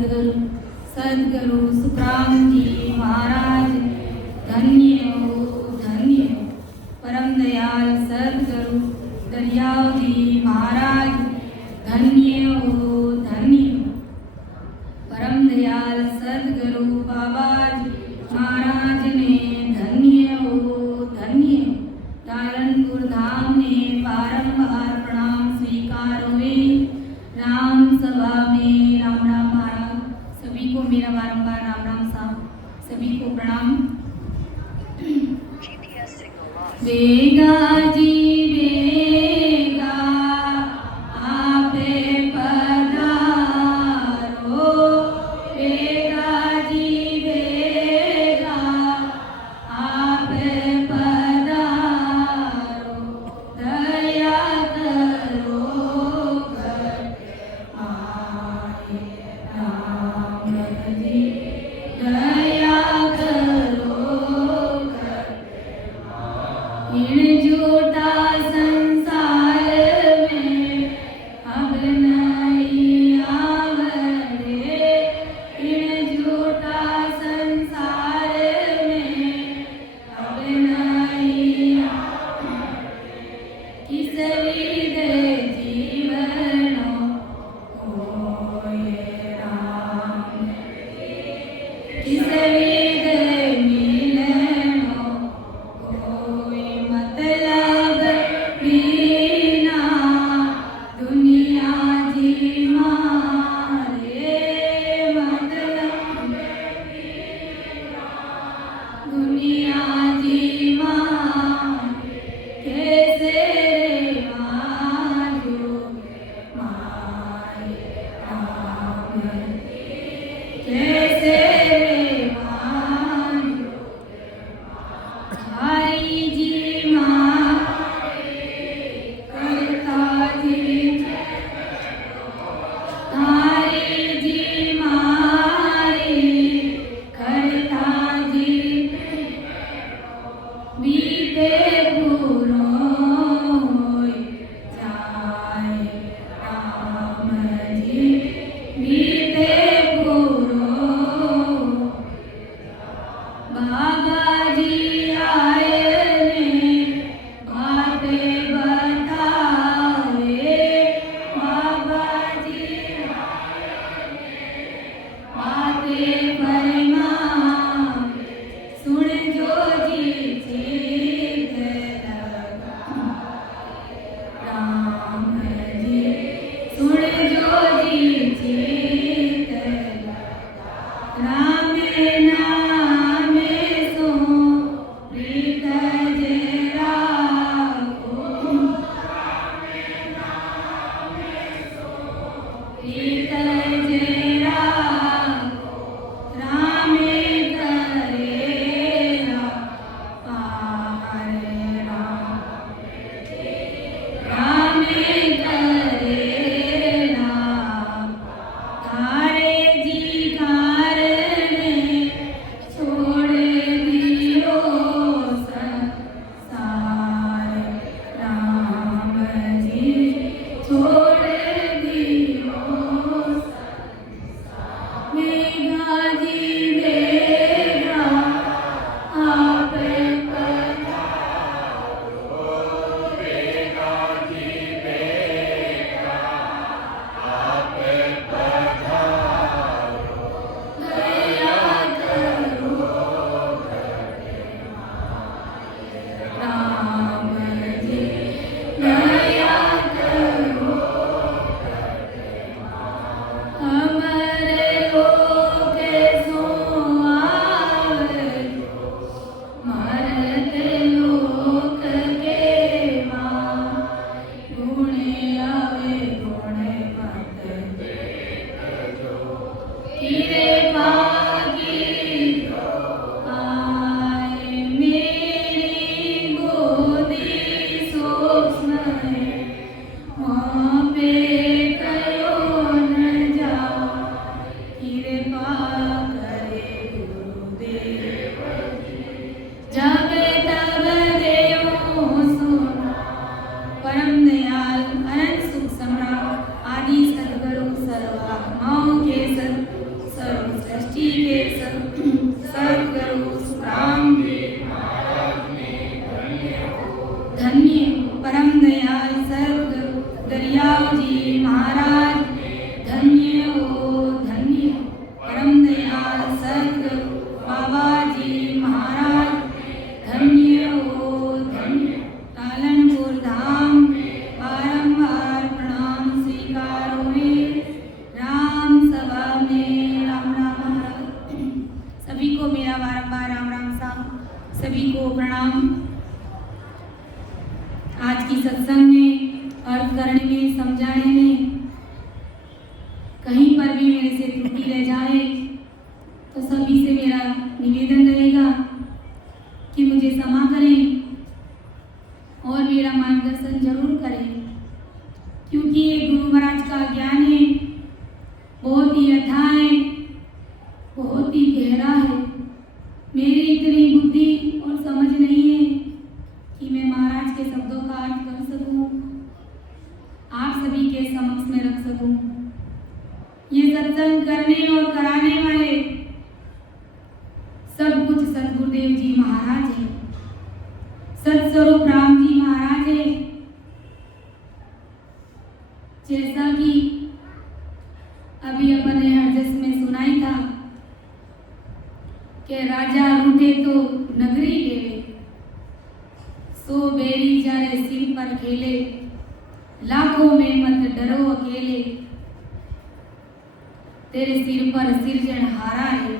सद्गुरु सुखराम जी महाराज धन्य हो धन्य हो। परम दयाल सद्गुरु दरियाव जी महाराज धन्य हो धन्य हो। परम दयाल सद्गुरु बाबा जी महाराज ने धन्य हो धन्य हो। तारनपुर धाम ने बारंबार प्रणाम स्वीकार हुए। राम सभा में राम राम महाराज सभी को मेरा बारंबार राम राम साहब सभी को प्रणाम। वेगा जी वेगा आपे पधारो। वेगा जी वेगा आपे पधारो। दया करो राम जी दया करो। इन झूठा संसार में अब नहीं आवरे। इन झूठा संसार में अब नहीं किस विध जीवनो होए राम। किस विध मिलनो कोई मतलब बिना दुनिया जी मारे। मतलब दुनिया जी मारे। कैसे रे मारो माए राम। कैसे रे मारो हरि जी करता जी। हरि जी मारी करता जी। बीते पूरो जाए राम जी। बीते पूरो बाबा जी आए ने बातें बताए। बाबा जी बातें फरमाए। सुन जो जी चित राम जी। सुन जो जी चित राम नाम सो प्रीत जे राखो। प्रीत जे राखो। राम करेगा पार राम। राम करेगा तारे जी कारण छोड़ दियो संसार। राम जी छोड़ दियो जी महाराज धन्य हो परम दयाल सद्गुरु बाबा जी महाराज धन्य हो कालनपुर धाम बारंबार प्रणाम स्वीकार हुए राम सभा में राम राम सभी को मेरा बारंबार राम राम साहब सभी को प्रणाम। आज की सत्संग में अर्थ करने में समझाने में कहीं पर भी मेरे से त्रुटि रह जाए तो सभी से मेरा निवेदन रहेगा कि मुझे क्षमा करें और मेरा मार्गदर्शन जरूर करें, क्योंकि ये गुरु महाराज का ज्ञान है, बहुत ही अथाह है, बहुत ही गहरा है। मेरी इतनी बुद्धि और समझ नहीं है कि मैं महाराज के शब्दों का अर्थ कर सकूं, आप सभी के समक्ष में रख सकूं। ये सत्संग करने और कराने वाले सब कुछ सद्गुरुदेव जी महाराज है, सत्स्वरूप राम जी महाराज है। जैसा कि अभी अपन ने हरजस में सुनाई था कि राजा रूठे तो नगरी लेवे, सो बेरी जारे सिर पर खेले, लाखों में मत डरो अकेले, तेरे सिर पर सिरजनहारा है।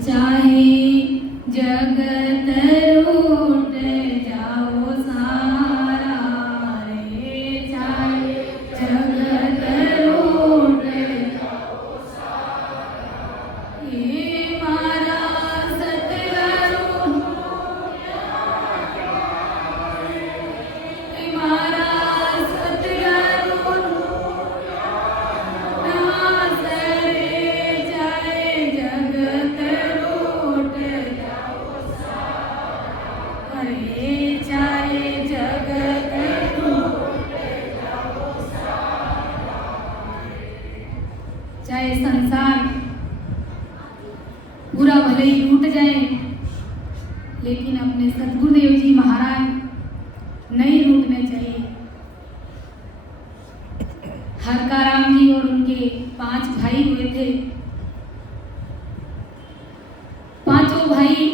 चाहे जगत रूठ जाओ सारा रे, चाहे जगत रूठ जाओ सारा, ये मारा सतगुरु मारा सतगुरु नाथ रे, चाहे जगत रूठ जाओ सारा, अरे चाहे जगत रूठ जाओ सारा। चाहे संसार बुरा भले ही रूठ जाए, लेकिन अपने सद्गुरुदेव जी महाराज नहीं रूठने चाहिए। हरकाराम जी और उनके 5 भाई हुए थे। पांचों भाई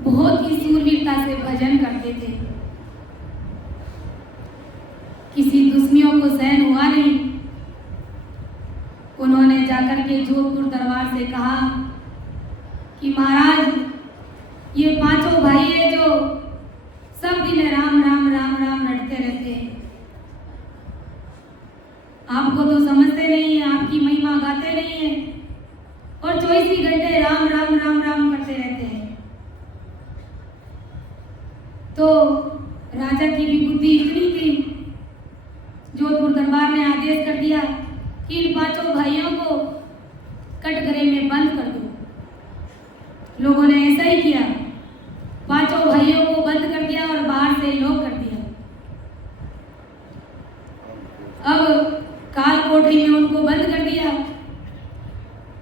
बहुत ही सूरवीरता से भजन करते थे। किसी दुश्मनियों को सहन हुआ नहीं। उन्होंने जाकर के जोधपुर दरबार से कहा कि महाराज, ये पांचों भाई है जो सब दिन राम राम राम राम रटते रहते हैं, आपको तो समझते नहीं है, आपकी महिमा गाते नहीं है और 24 ही घंटे राम राम राम राम करते रहते हैं। तो राजा की भी बुद्धि इतनी थी, जोधपुर दरबार ने आदेश कर दिया कि इन पांचों भाइयों को कटघरे में बंद कर दो। लोगों ने ऐसा ही किया, पांचों भाइयों को बंद कर दिया और बाहर से लॉक कर दिया। अब काल कोठरी में उनको बंद कर दिया,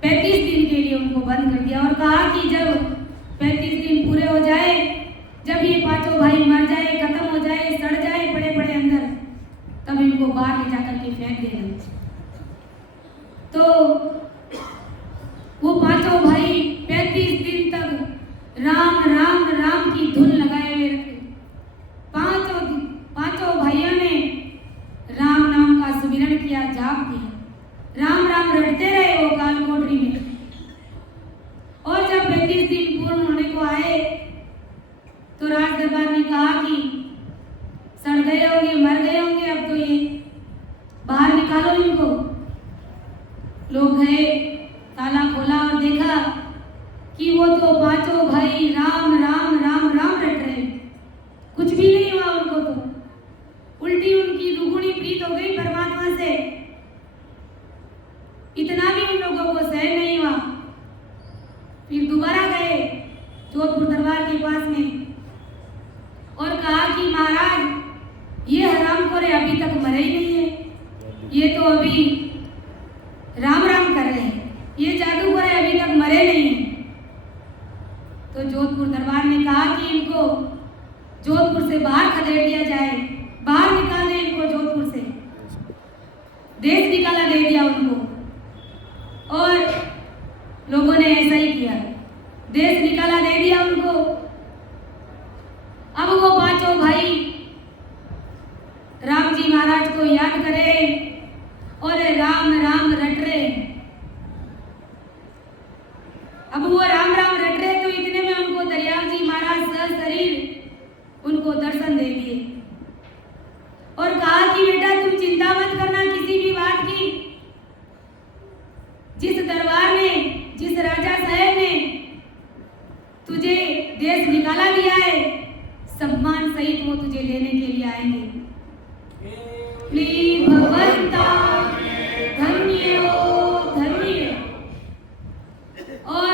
35 दिन के लिए उनको बंद कर दिया और कहा कि जब 35 दिन पूरे हो जाए, जब ये पांचों भाई मर जाए, खत्म हो जाए, सड़ जाए पड़े पड़े अंदर, तब इनको बाहर ले जाकर के फेंक देना। तो वो पांचों भाई 35 दिन तक राम राम राम की धुन लगाए हुए रखे। पांचों भाइयों ने राम नाम का सुमिरन किया, जाप किया, राम राम रटते रहे वो काल कोठरी में। और जब 35 दिन पूर्ण होने को आए तो राज दरबार ने कहा कि सड़ गए होंगे, मर गए होंगे, अब तो ये बाहर निकालो इनको। लोग गए, ताला खोला और देखा कि वो तो पांचों भाई राम राम राम राम रट रहे, कुछ भी नहीं हुआ उनको। तो उल्टी उनकी दुगुनी प्रीत हो गई परमात्मा से, इतना भी उन लोगों को सहन नहीं हुआ। फिर दोबारा गए जोधपुर दरबार के पास में और कहा कि महाराज, ये हरामखोर अभी तक मरे ही नहीं है, ये तो अभी राम राम कर रहे हैं, ये जादूगर अभी तक मरे नहीं हैं। तो जोधपुर दरबार ने कहा कि इनको जोधपुर से से बाहर खदेड़ दिया जाए, बाहर निकाल दें इनको जोधपुर से। देश निकाला दे दिया उनको और लोगों ने ऐसा ही किया, देश निकाला दे दिया उनको। अब वो पांचों भाई राम जी महाराज को याद करें और राम राम रट रहे। अब वो राम राम रट रहे तो इतने में उनको दरियाव जी महाराज सशरीर उनको दर्शन दे दिए और कहा कि बेटा तुम चिंता मत करना किसी भी बात की। जिस दरबार ने, जिस राजा साहब ने तुझे देश निकाला दिया है, सम्मान सहित वो तुझे लेने के लिए आएंगे। भगवंता धन्य हो, धन्य। और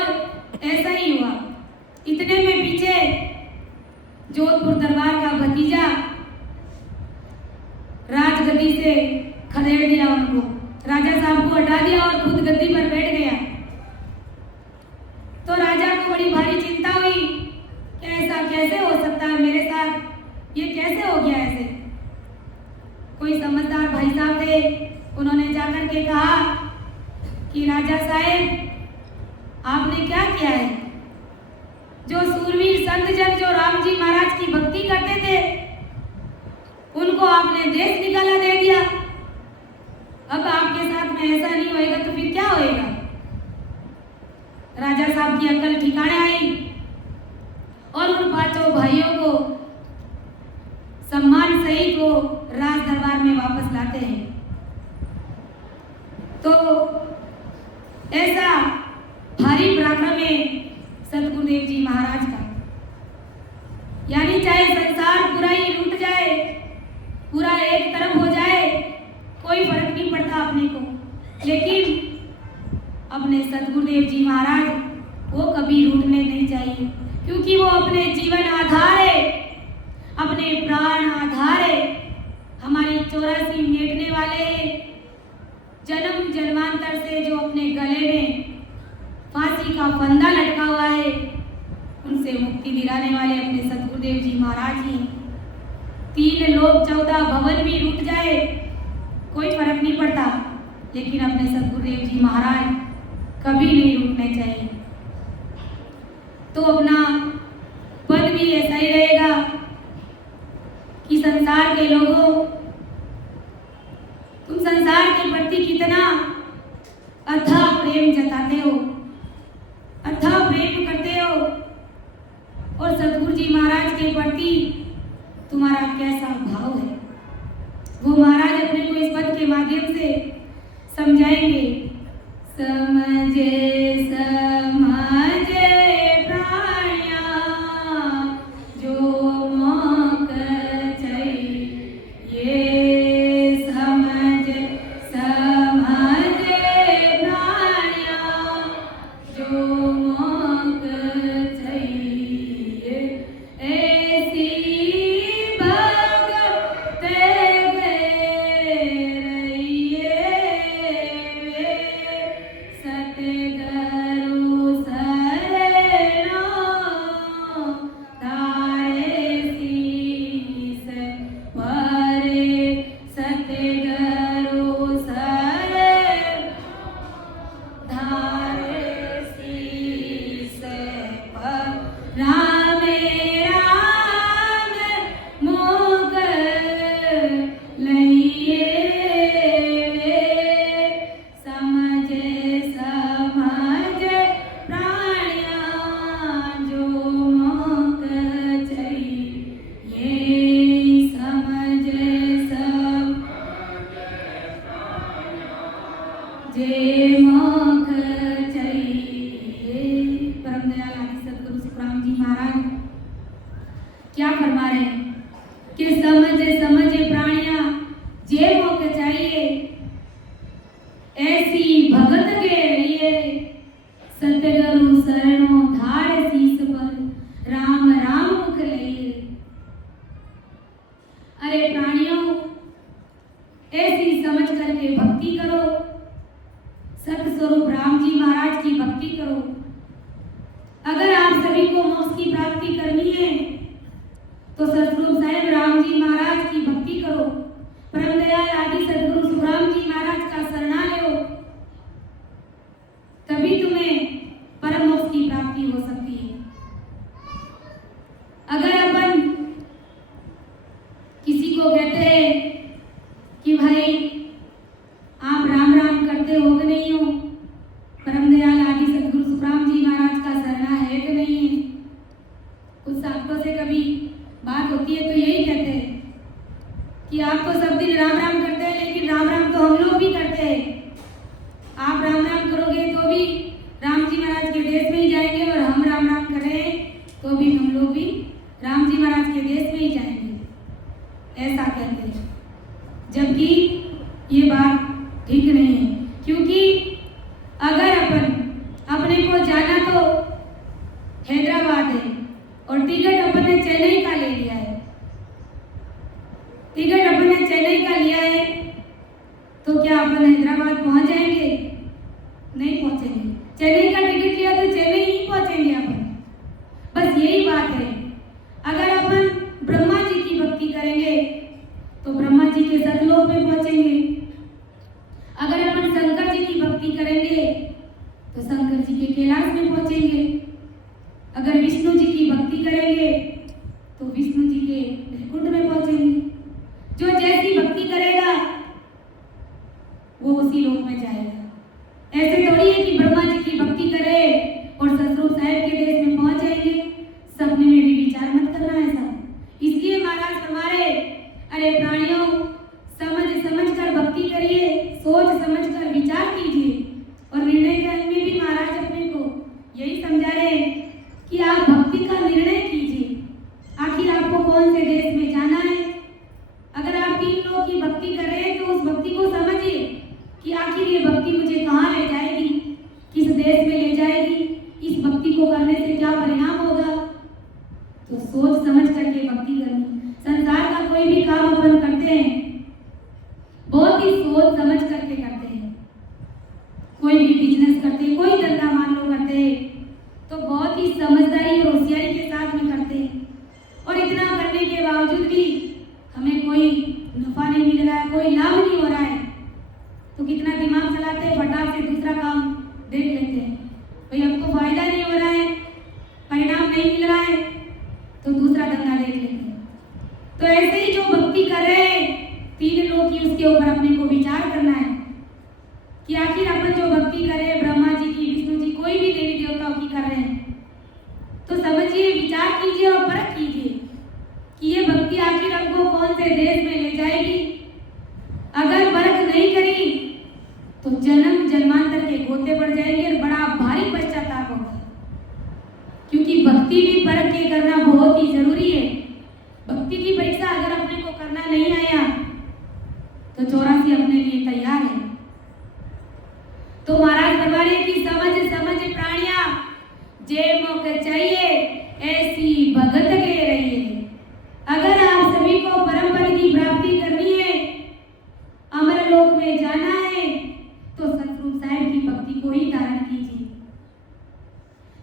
ऐसा ही हुआ। इतने में पीछे जोधपुर दरबार का भतीजा राजगद्दी से खदेड़ दिया उनको, राजा साहब को हटा दिया और खुद गद्दी पर बैठ गया। तो राजा को बड़ी भारी चिंता हुई कि ऐसा कैसे हो सकता है मेरे साथ, ये कैसे हो गया ऐसे। कोई समझदार भाई साहब थे, उन्होंने जाकर के कहा कि राजा साहब आपने क्या किया है। जो सूरवीर संत जन जो राम जी महाराज की भक्ति करते थे उनको आपने देश निकाला दे दिया। अब आपके साथ में ऐसा नहीं होएगा तो फिर क्या होएगा। राजा साहब की अक्ल ठिकाने आई और उन पांचों भाइयों को सम्मान सहित वो राज दरबार में वापस लाते हैं। तो ऐसा भारी पराक्रम है सतगुरुदेव जी महाराज का। यानी चाहे संसार पूरा ही लूट जाए, पूरा एक तरफ हो जाए, कोई फर्क नहीं पड़ता अपने को, लेकिन अपने सतगुरुदेव जी महाराज वो कभी लूटने नहीं चाहिए, क्योंकि वो अपने जीवन आधार है, अपने प्राण आधार है, हमारी 84 मेटने वाले जन्म जन्मांतर से जो अपने गले में फांसी का फंदा लटका हुआ है, उनसे मुक्ति दिलाने वाले अपने सतगुरुदेव जी महाराज ही। 3 लोक 14 भवन भी लूट जाए कोई फर्क नहीं पड़ता, लेकिन अपने सतगुरुदेव जी महाराज कभी नहीं लूटने चाहिए। तो अपना पद भी ऐसा ही रहेगा कि संसार के लोगों, तुम संसार के प्रति कितना अथाह प्रेम जताते हो, अथाह प्रेम करते हो, और सतगुरु जी महाराज के प्रति तुम्हारा कैसा भाव है, वो महाराज अपने को इस पद के माध्यम से समझाएंगे। समझे समझे प्राणिया जो मोक चाहिए, समझे समझे प्राणिया जो मोक चाहिए, ऐसी भगत जे मोख चाहिए। परम दयाल आदि सतगुरु सुखराम जी महाराज क्या फरमा रहे हैं कि समझ समझ प्राणिया जे मोख चाहिए, ऐसी भगत के लिए सतगुरु शरणों धार शीस पर राम राम मुख लइए। अरे प्राणियों, ऐसी समझ करके भक्ति करो, सतस्वरूप राम जी महाराज की भक्ति करो। अगर आप सभी को मोक्ष की प्राप्ति करनी है तो सतगुरु साहेब राम जी महाराज की भक्ति करो, परम दयाल आदि सतगुरु सुखराम जी महाराज का शरणा लो, तभी तुम्हें परम मोक्ष की प्राप्ति हो सकती है। अगर अपन किसी को कहते हैं कि भाई आप राम राम करते हो कि नहीं हो, परम दयाल आदि सतगुरु सुखराम जी महाराज का शरणा है कि नहीं है, कुछ साधकों से कभी बात होती है तो यही कहते हैं कि आप तो सब दिन राम राम करते हैं, लेकिन राम राम तो हम लोग भी करते हैं। आप राम राम करोगे तो भी राम जी महाराज के देश में ही जाएंगे, और हम राम राम करें तो भी हम लोग भी राम जी महाराज के देश में ही जाएंगे, ऐसा कहते हैं। जबकि ये बात ठीक नहीं है, क्योंकि अगर अपन अपने को जाना तो हैदराबाद है और टिकट अपन ने चेन्नई का ले लिया है, टिकट अपन ने चेन्नई का लिया है, तो क्या अपन हैदराबाद पहुंच जाएंगे? नहीं पहुंचेंगे। चेन्नई का टिकट लिया तो चेन्नई ही पहुंचेंगे अपन। बस यही बात है। अगर अपन ब्रह्मा जी की भक्ति करेंगे तो ब्रह्मा जी के सतलोक में पहुंचेंगे। अगर अपन शंकर जी की भक्ति करेंगे तो शंकर जी के कैलाश में पहुंचेंगे। अगर विष्णु जी की भक्ति करेंगे तो विष्णु जी के वैकुंठ में पहुंचेंगे। जो जैसी भक्ति करेगा वो उसी लोक में जाएगा। ऐसे थोड़ी है कि ब्रह्मा जी की भक्ति करे और सतगुरु साहेब के देश में पहुंच जाएंगे। सपने में भी विचार मत करना ऐसा। इसलिए महाराज फरमा रहे, अरे प्राणियों, समझ समझ कर भक्ति करिए, सोच समझ कर विचार कीजिए। और निर्णय करने में भी महाराज अपने को यही समझा रहे कि आप भक्ति का निर्णय कीजिए। आखिर आपको कौन से देश में जाना है? अगर आप 3 लोगों की भक्ति कर रहे हैं तो उस भक्ति को समझिए कि आखिर ये भक्ति मुझे कहाँ ले जाएगी, किस देश में ले जाएगी, इस भक्ति को करने से क्या परिणाम होगा। तो सोच समझ करके भक्ति करनी। संसार का कोई भी काम अपन करते हैं बहुत ही सोच समझ करके करते हैं। कोई भी बिजनेस करते हैं, कोई धंधा मान लो करते हैं तो बहुत ही समझदारी और होशियारी के साथ में करते हैं। और इतना करने के बावजूद भी हमें कोई नफा नहीं मिल रहा है, कोई लाभ नहीं हो रहा है, तो कितना दिमाग चलाते हैं, फटाक से दूसरा काम देख लेते हैं। भाई हमको फायदा नहीं हो रहा है, परिणाम नहीं मिल रहा है, तो दूसरा धंधा देख लेते हैं। तो ऐसे ही जो भक्ति कर रहे हैं 3 लोग की, उसके ऊपर अपने को विचार करना है कि आखिर अपन जो भक्ति कर रहे हैं ब्रह्मा जी की, विष्णु जी, कोई भी देवी देवताओं की कर रहे हैं, तो समझिए, विचार कीजिए और परख कीजिए कि ये भक्ति आखिर हमको कौन से देश में ले जाएगी। अगर परख नहीं करी तो जन्म जन्मांतर के गोते पड़ जाएंगे और बड़ा भारी पश्चाताप होगा। क्योंकि भक्ति भी परख के करना बहुत ही जरूरी है। भक्ति की परीक्षा अगर अपने को करना नहीं आया तो 84 अपने लिए तैयार है। तो महाराज फरमा रहे कि समझ समझ प्राणिया, जे मौके चाहिए ऐसी भगत के रहिए। अगर आप सभी को परम पद की प्राप्ति करनी है, अमर लोक में जाना है, तो सतगुरु साहेब की भक्ति को ही धारण कीजिए।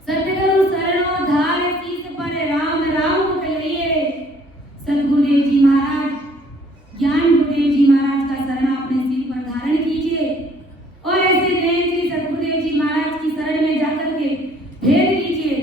सतगुरु शरणो धार शीस पर राम राम कहिए। सतगुरुदेव जी महाराज, ज्ञान गुरुदेव जी महाराज का शरण अपने सिर पर धारण कीजिए और ऐसे देव जी सतगुरुदेव जी महाराज की शरण में जाकर के भेद लीजिए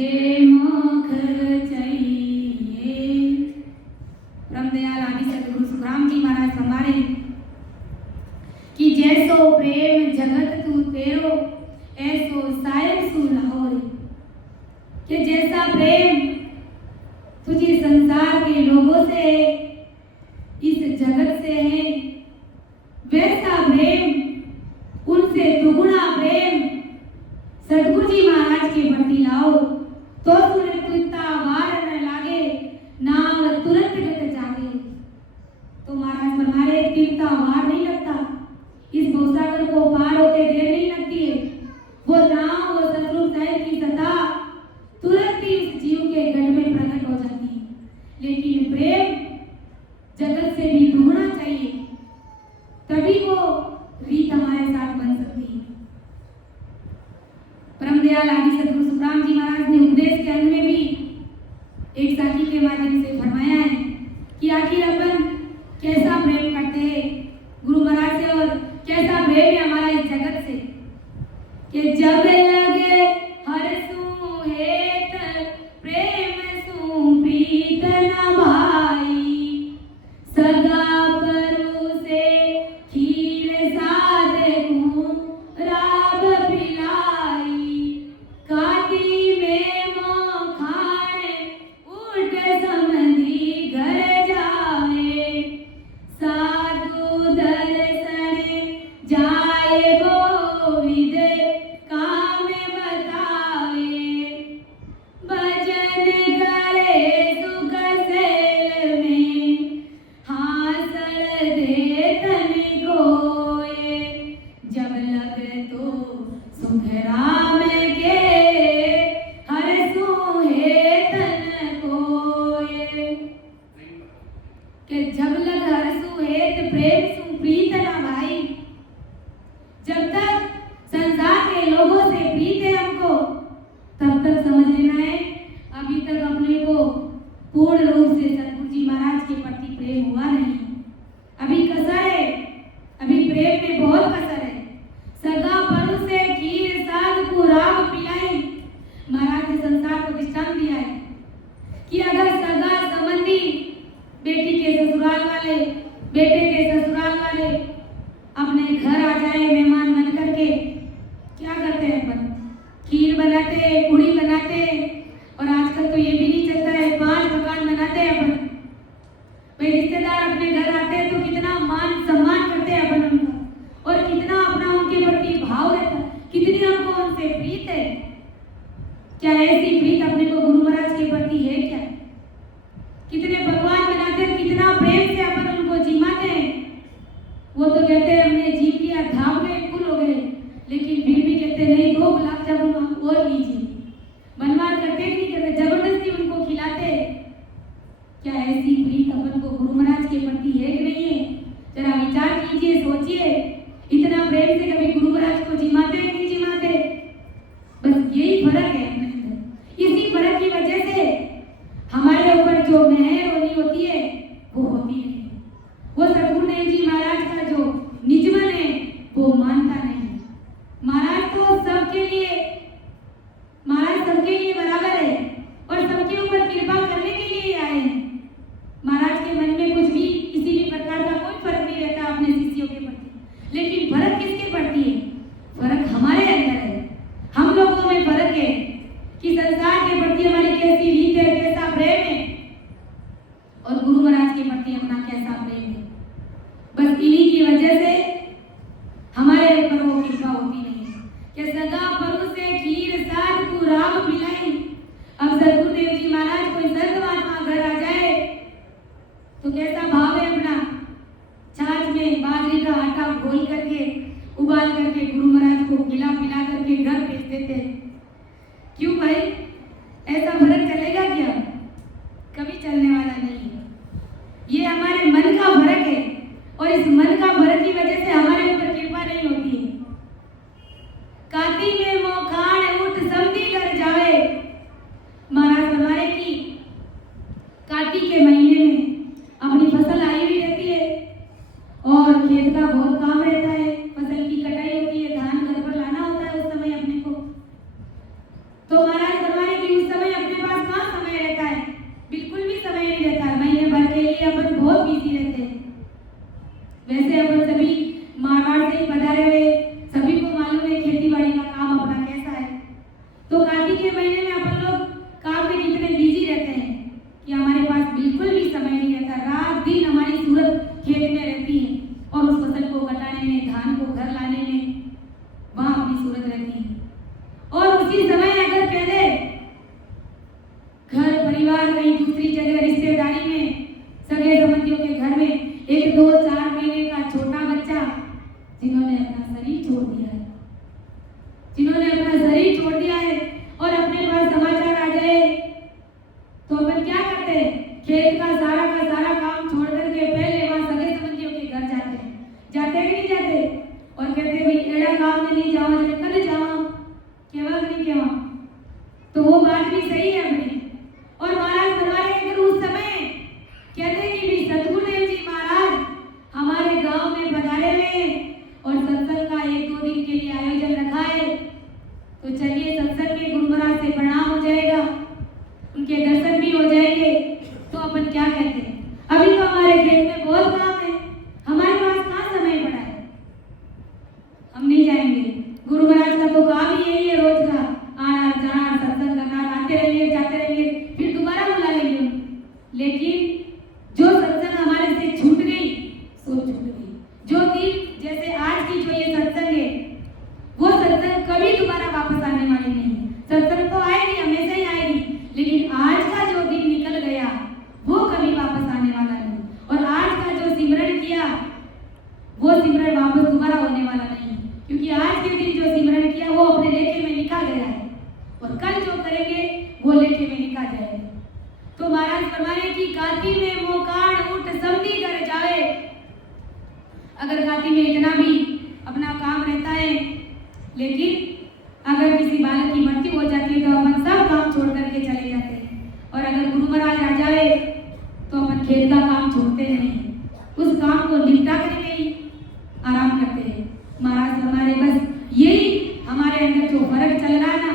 तुझे मुख चाहिए। परम दयाल आदि सदगुरु सुखराम जी महाराज हमारे कि जैसो प्रेम जगत तू तेरो ऐसो साहेब सु लाहौर, कि जैसा प्रेम तुझे संसार के लोगों से इस जगत से है, वैसा प्रेम उनसे दुगुना प्रेम सदगुरु जी महाराज के प्रति लाओ, तो तुम्हें तुझता वार न लागे, नाम तुरंत गत जागे। तो महाराज फरमाए तीर्था वार नहीं लगता, इस भवसागर को पार होते देर नहीं लगती है। वो नाम वो सतगुरु साहिब की सत्ता तुरंत ही उस जीव के गढ़ में प्रकट हो जाती है। लेकिन प्रेम जगत से भी दुगना चाहिए, तभी वो रीत हमारे साथ बन सकती है। परम दयाल आदि सदगुरु सुखराम जी महाराज ने उपदेश के अंत में भी एक साखी के माध्यम से फरमाया है कि आखिर अपन कैसा प्रेम करते हैं गुरु महाराज से और कैसा प्रेम है हमारा इस जगत से, कि जब लगे हर सू हेत प्रेम सू प्रीत न भाई, सगा परू से खीर साध राब पिलाई, काती में मोखाने उठ समधी घर जावे, साधु दर्शन जाए गोविद काम बतावे, भजन करे सुख सेल में हासल दे तन कोए, जब लगे तो सुख राम के हर सुहे तन कोए, कि जब लग हर सुहेत प्रेम सु प्रीत ना भाई, जब तक संसार के लोगों से प्रीत है हमको, तब तक समझ लेना है अभी तक अपने को पूर्ण रूप से सतगुरु जी महाराज के प्रति प्रेम हुआ नहीं, अभी कसर है, अभी प्रेम में बहुत कसर है। सगा परू से खीर साध को राग पिलाई, महाराज ने संसार को दृष्टांत दिया है कि अगर सगा संबंधी बेटी के ससुराल वाले बेटे के ससुराल वाले अपने घर आ जाए मेहमान बन करके, क्या करते हैं अपन? खीर बनाते हैं, पूड़ी बनाते हैं, और आजकल तो ये भी नहीं चलता है 5 पकवान बनाते हैं अपन। भाई रिश्तेदार अपने घर आते हैं तो कितना मान सम्मान करते हैं अपन उनका, और कितना अपना उनके प्रति भाव रहता है, कितनी हमको उनसे प्रीत है। क्या ऐसी प्रीत अपने को गुरु महाराज के प्रति है क्या? कितने पकवान बनाते हैं, कितना प्रेम से अपन उनको जिमाते हैं। वो तो कहते हैं हमने जी लिया, धाम गए, फुल हो गए, लेकिन फिर भी कहते नहीं 2 गुलाब जामुन आप और लीजिए। मनमार करते नहीं करते, जबरदस्ती उनको खिलाते। क्या ऐसी प्रीत अपन को गुरु महाराज के प्रति है कि नहीं है? जरा विचार कीजिए, सोचिए, इतना प्रेम से कभी गुरु महाराज को जिमाते हैं नहीं जिमाते? बस यही फर्क है अपने अंदर। इसी फर्क की वजह से हमारे ऊपर जो मेहर होनी होती है वो होती नहीं। वो सतगुरु देव जी महाराज का जो निजमन है वो मानता नहीं। महाराज तो सबके लिए, महाराज सबके लिए बराबर है और सबके ऊपर कृपा करने के लिए आए हैं। महाराज के मन में कुछ भी किसी भी प्रकार का कोई फर्क नहीं रहता अपने शिष्यों के प्रति, लेकिन फर्क किसके प्रति है? फर्क हमारे अंदर है, हम लोगों में फर्क है कि संसार के प्रति हमारी कैसी रीत है, कैसा प्रेम है, और गुरु महाराज के प्रति अपना कैसा प्रेम है। बस इन्हीं की वजह से हमारे ऊपर वो कृपा होती नहीं है कि सगा परू से खीर साध को राग मिलाई। अब सदगुरु देव जी महाराज कोई संत महात्मा घर आ जाए तो कैसा भाव है अपना? छाछ में बाजरे का आटा घोल करके उबाल करके गुरु महाराज को खिला पिला करके घर भेज देते हैं। क्यों भाई? ऐसा फर्क चलेगा क्या? कभी चलने वाला नहीं है। ये हमारे मन का फर्क है, और इस मन का फर्क की वजह से हमारे ऊपर कृपा नहीं होती है। काती में मोखान उठ समधी कर जावे, महाराज हमारे की काती के महीने में अपनी फसल आई हुई रहती है और खेत का बहुत काम रहता है, फसल की कटाई होती है, धान घर पर लाना होता है उस समय अपने को। तो महाराज हमारे की उस कहीं दूसरी जगह रिश्तेदारी में, सगे संबंधियों के घर में एक 2-4 महीने का छोटा बच्चा जिन्होंने अपना शरीर छोड़ दिया है, जिन्होंने अपना शरीर छोड़ दिया है और अपने पास समाचार आ जाए तो अपन क्या करते हैं? खेत का सारा काम छोड़ करके पहले वहां सगे संबंधियों के घर जाते हैं। जाते कि नहीं जाते? और कहते भाई एड़ा काम में नहीं जाओ, जब कल जाओ केवा नहीं केवा। तो वो बात भी सही है अपनी। और महाराज हमारे अगर उस समय कहते कि भी सतगुरुदेव जी महाराज हमारे गांव में पधारे हुए और सत्संग का 1-2 दिन के लिए आयोजन रखा है, तो चलिए सत्संग में गुरु महाराज से प्रणाम हो जाएगा, उनके दर्शन भी हो जाएंगे। तो अपन क्या कहते हैं? अभी तो हमारे खेत में बहुत काम है, हमारे पास कहाँ समय पड़ा है, हम नहीं जाएंगे। गुरु महाराज का तो काम ही यही है, रोज का आना जाना सत्संग करना, आते रहेंगे जाते रहेंगे, फिर दोबारा बुला लेंगे। लेकिन जो सत्संग हमारे से छूट गई सो छूट गई। जो दिन जैसे आज की जो ये सत्संग है, वो सत्संग कभी दोबारा वापस आने वाली नहीं है। सत्संग तो आएगी, हमेशा ही आएगी, लेकिन आज का जो दिन निकल गया वो कभी वापस आने वाला नहीं। और आज का जो सिमरन किया वो सिमरन वापस दोबारा होने वाला नहीं, क्योंकि आज के दिन जो सिमरन किया वो अपने लेखे में लिखा गया है और कल जो करेंगे वो लेखे में लिखा जाएगा। तो महाराज फरमाने की काती में मोकाण उठ समधी कर जाए। अगर काती में इतना भी अपना काम रहता है, लेकिन अगर किसी बालक की मृत्यु हो जाती है तो अपन सब काम छोड़ करके चले जाते हैं। और अगर गुरु महाराज आ जाए तो अपन खेत का काम छोड़ते नहीं, उस काम को निपटा करके ही आराम करते हैं। महाराज हमारे बस यही हमारे अंदर जो फर्क चल रहा है ना,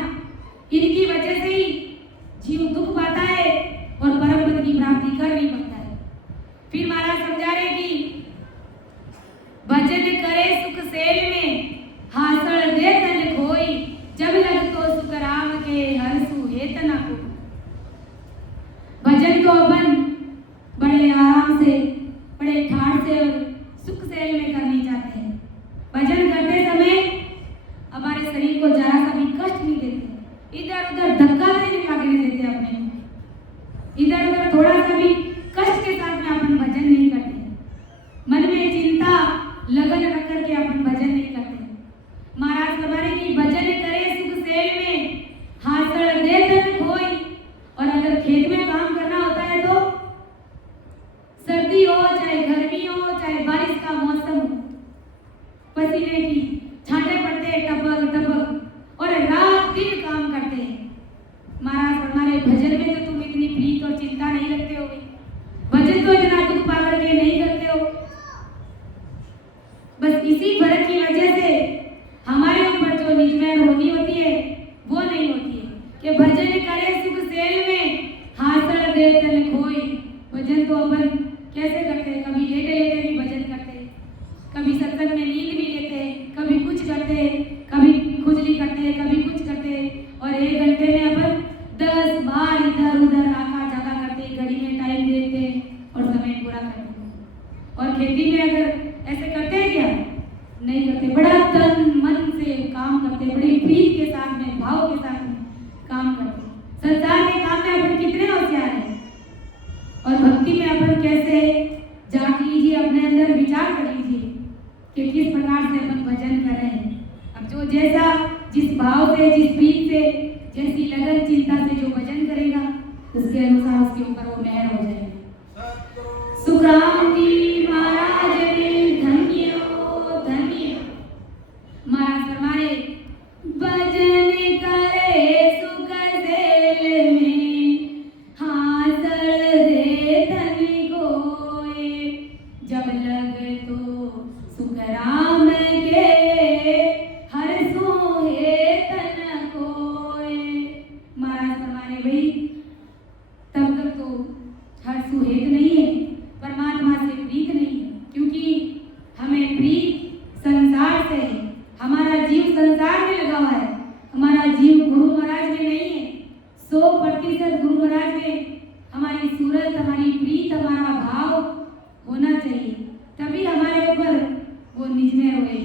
इनकी वजह से ही जीव दुख पाता है और परम पद की प्राप्ति कर नहीं पाता है। फिर महाराज समझा रहे कि भजन करे सुख सेल में हासड़ दे तन खोई, जब लग तो सुख राम के हर सुहेत न को। भजन तो अपन बड़े आराम से, बड़े ठाठ से और सुख सेल में करनी चाहते हैं। भजन करते समय हमारे शरीर को जरा सा भी कष्ट नहीं देते, इधर उधर धक्का नहीं लगने देते, अपने इधर उधर थोड़ा सा भी कष्ट के साथ में अपन भजन नहीं करते। मन में चिंता लगन रख करके अपन भजन नहीं करते। महाराज हमारे की भजन करे सुख सेल में हासड़ दे तन खोई। और अगर खेत में काम करना होता है तो सर्दी हो चाहे गर्मी हो चाहे बारिश का मौसम हो, पसीने की छांटे पड़ते हैं टपक टपक और रात दिन काम करते हैं। महाराज हमारे भजन में तो तुम इतनी प्रीत और चिंता नहीं रखते हो, भजन तो इतना दुख पा करके नहीं करते हो। बस इसी फर्क की वजह से हमारे ऊपर जो निजमेर होनी होती है वो नहीं होती है कि भजन करे सुख सेल में हासड़ दे तन खोई। भजन तो अपन कैसे करते हैं? कभी लेटे लेटे भी भजन करते हैं, कभी सत्संग में नींद भी लेते हैं, कभी कुछ करते हैं, कभी खुजली करते हैं, कभी कुछ करते हैं। और 1 घंटे में अपन 10 बार इधर उधर आका जाका करते हैं, घड़ी में टाइम देखते हैं और समय पूरा करते हैं। और खेती में अगर ऐसे करते हैं क्या? नहीं करते। बड़ा तन मन से काम करते, बड़ी प्रीत के साथ में, भाव के साथ में काम करते। संसार के काम में अपन कितने होशियार हैं और भक्ति में अपन कैसे, जांच लीजिए, अपने अंदर विचार कर लीजिए कि किस प्रकार से अपन भजन कर रहे हैं। अब जो जैसा जिस भाव से, जिस प्रीत से, जैसी लगन चिंता से जो भजन करेगा उसके अनुसार उसके ऊपर वो मेहर हो जाएगा। सुखराम जी महाराज ने धन्य हो धन्य। महाराज फरमाए भजन करे सुख सेल में हासड़ दे तन कोय, जब लग तो सुख राम के हर सोहे तन कोय। महाराज फरमाए भाई तब तक तो हर सुहेत नहीं है, परमात्मा से प्रीत नहीं है, क्योंकि हमें प्रीत संसार से है। हमारा जीव संसार में लगा हुआ है, हमारा जीव गुरु महाराज में नहीं है। 100% गुरु महाराज में हमारी सूरत, हमारी प्रीत, हमारा भाव होना चाहिए, तभी हमारे ऊपर वो निज में होगी।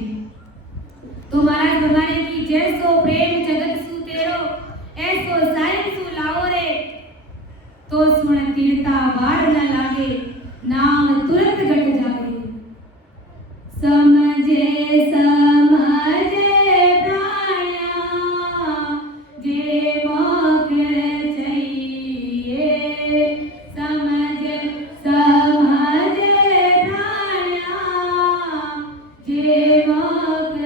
तो महाराज हमारे की जैसो प्रेम जगत सु तेरो, ऐसो सायन सु लाओ रे। तो सुन तीरता वार न लागे, नाम तुरंत घट जागे। समझे समझे प्राणिया, जे मोक चाहिए। समझे समझे प्राणिया, जे मोक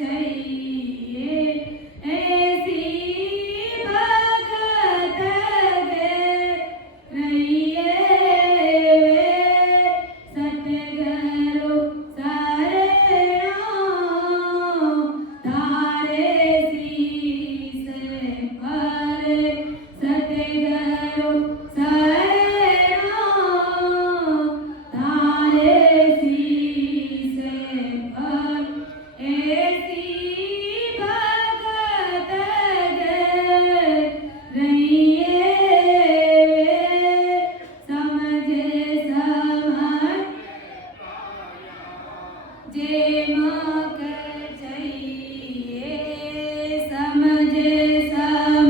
चाहिए। ऐसी भगत गे रहिए सतगुरु तारे शीस पर। सतगुरु तारे शीस पर। ऐसी भगत गे रहिए समझे समझ जे मोक चाहिए। समझे सम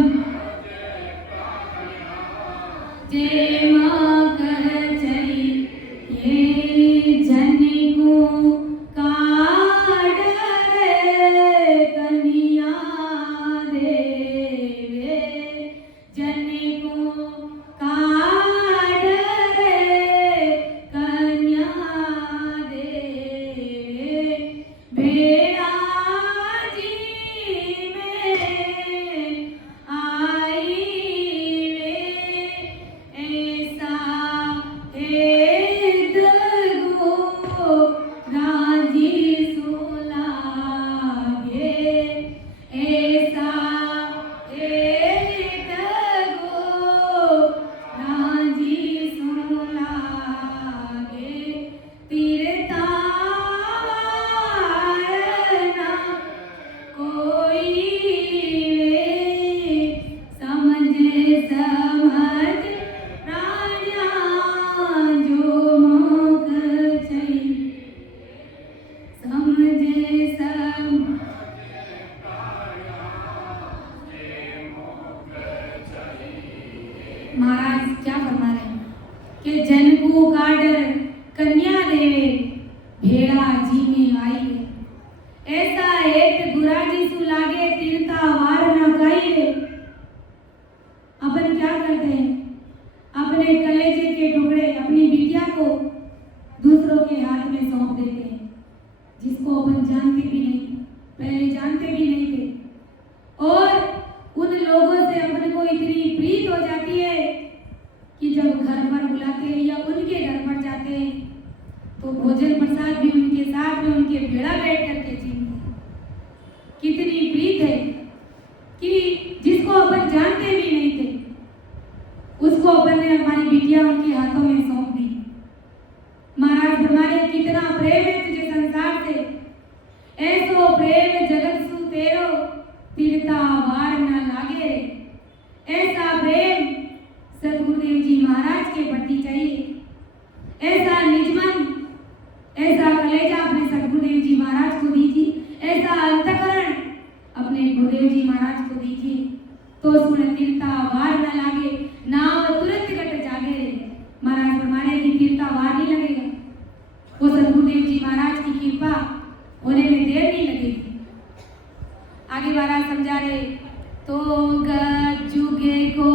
जे मोक चाहिए। जन को काढ़ रे कन्या देवे। जन को काढ़ रे कन्या देवे। बेड़ा जी में आई वे। ऐसा हेत गो राजी सुलागे। ऐसा हेत गो राजी सुलागे। तीरता वारना कोई वे। समझे समझ प्राणिया, जो मोक चाहिए। समझे सम महाराज क्या फरमा रहे हैं कि जन को काढ़ कन्या देवे, भेड़ा जी में आई रे। ऐसा एक गुराजी सु लागे, तीरता वार न काई रे। अपन क्या करते हैं, अपने कलेजे के टुकड़े अपनी बिटिया को दूसरों के हाथ में सौंप देते हैं, जिसको अपन जानते भी नहीं, पहले जानते भी नहीं थे। और उन लोगों से अपन को इतनी प्रीत हो जाती है कि जब घर पर बुलाते हैं या उनके घर पर जाते हैं तो भोजन प्रसाद भी उनके साथ में उनके भेड़ा बैठ करके जीते हैं। कितनी प्रीत है कि जिसको अपन जानते भी नहीं थे उसको अपन ने हमारी बिटिया उनके हाथों में सौंप दी। महाराज हमारे कितना प्रेम है तुझे संसार से, ऐसो प्रेम जगत सु तेरो, तीरता वार न लागे रे। ऐसा प्रेम सदगुरुदेव जी महाराज के प्रति चाहिए। ऐसा निजमन, ऐसा कलेजा अपने सदगुरुदेव जी महाराज को दीजिए। ऐसा अंतकरण अपने गुरुदेव जी महाराज को दीजिए, तो सुन तीरता वार न लागे, नाम तुरंत घट जागे रे। महाराज हमारे की तीरता वार नहीं लगेगा, वो सदगुरुदेव जी महाराज की कृपा होने में देर नहीं लगेगी। आगे महाराज समझा रहे, तो गजुगे को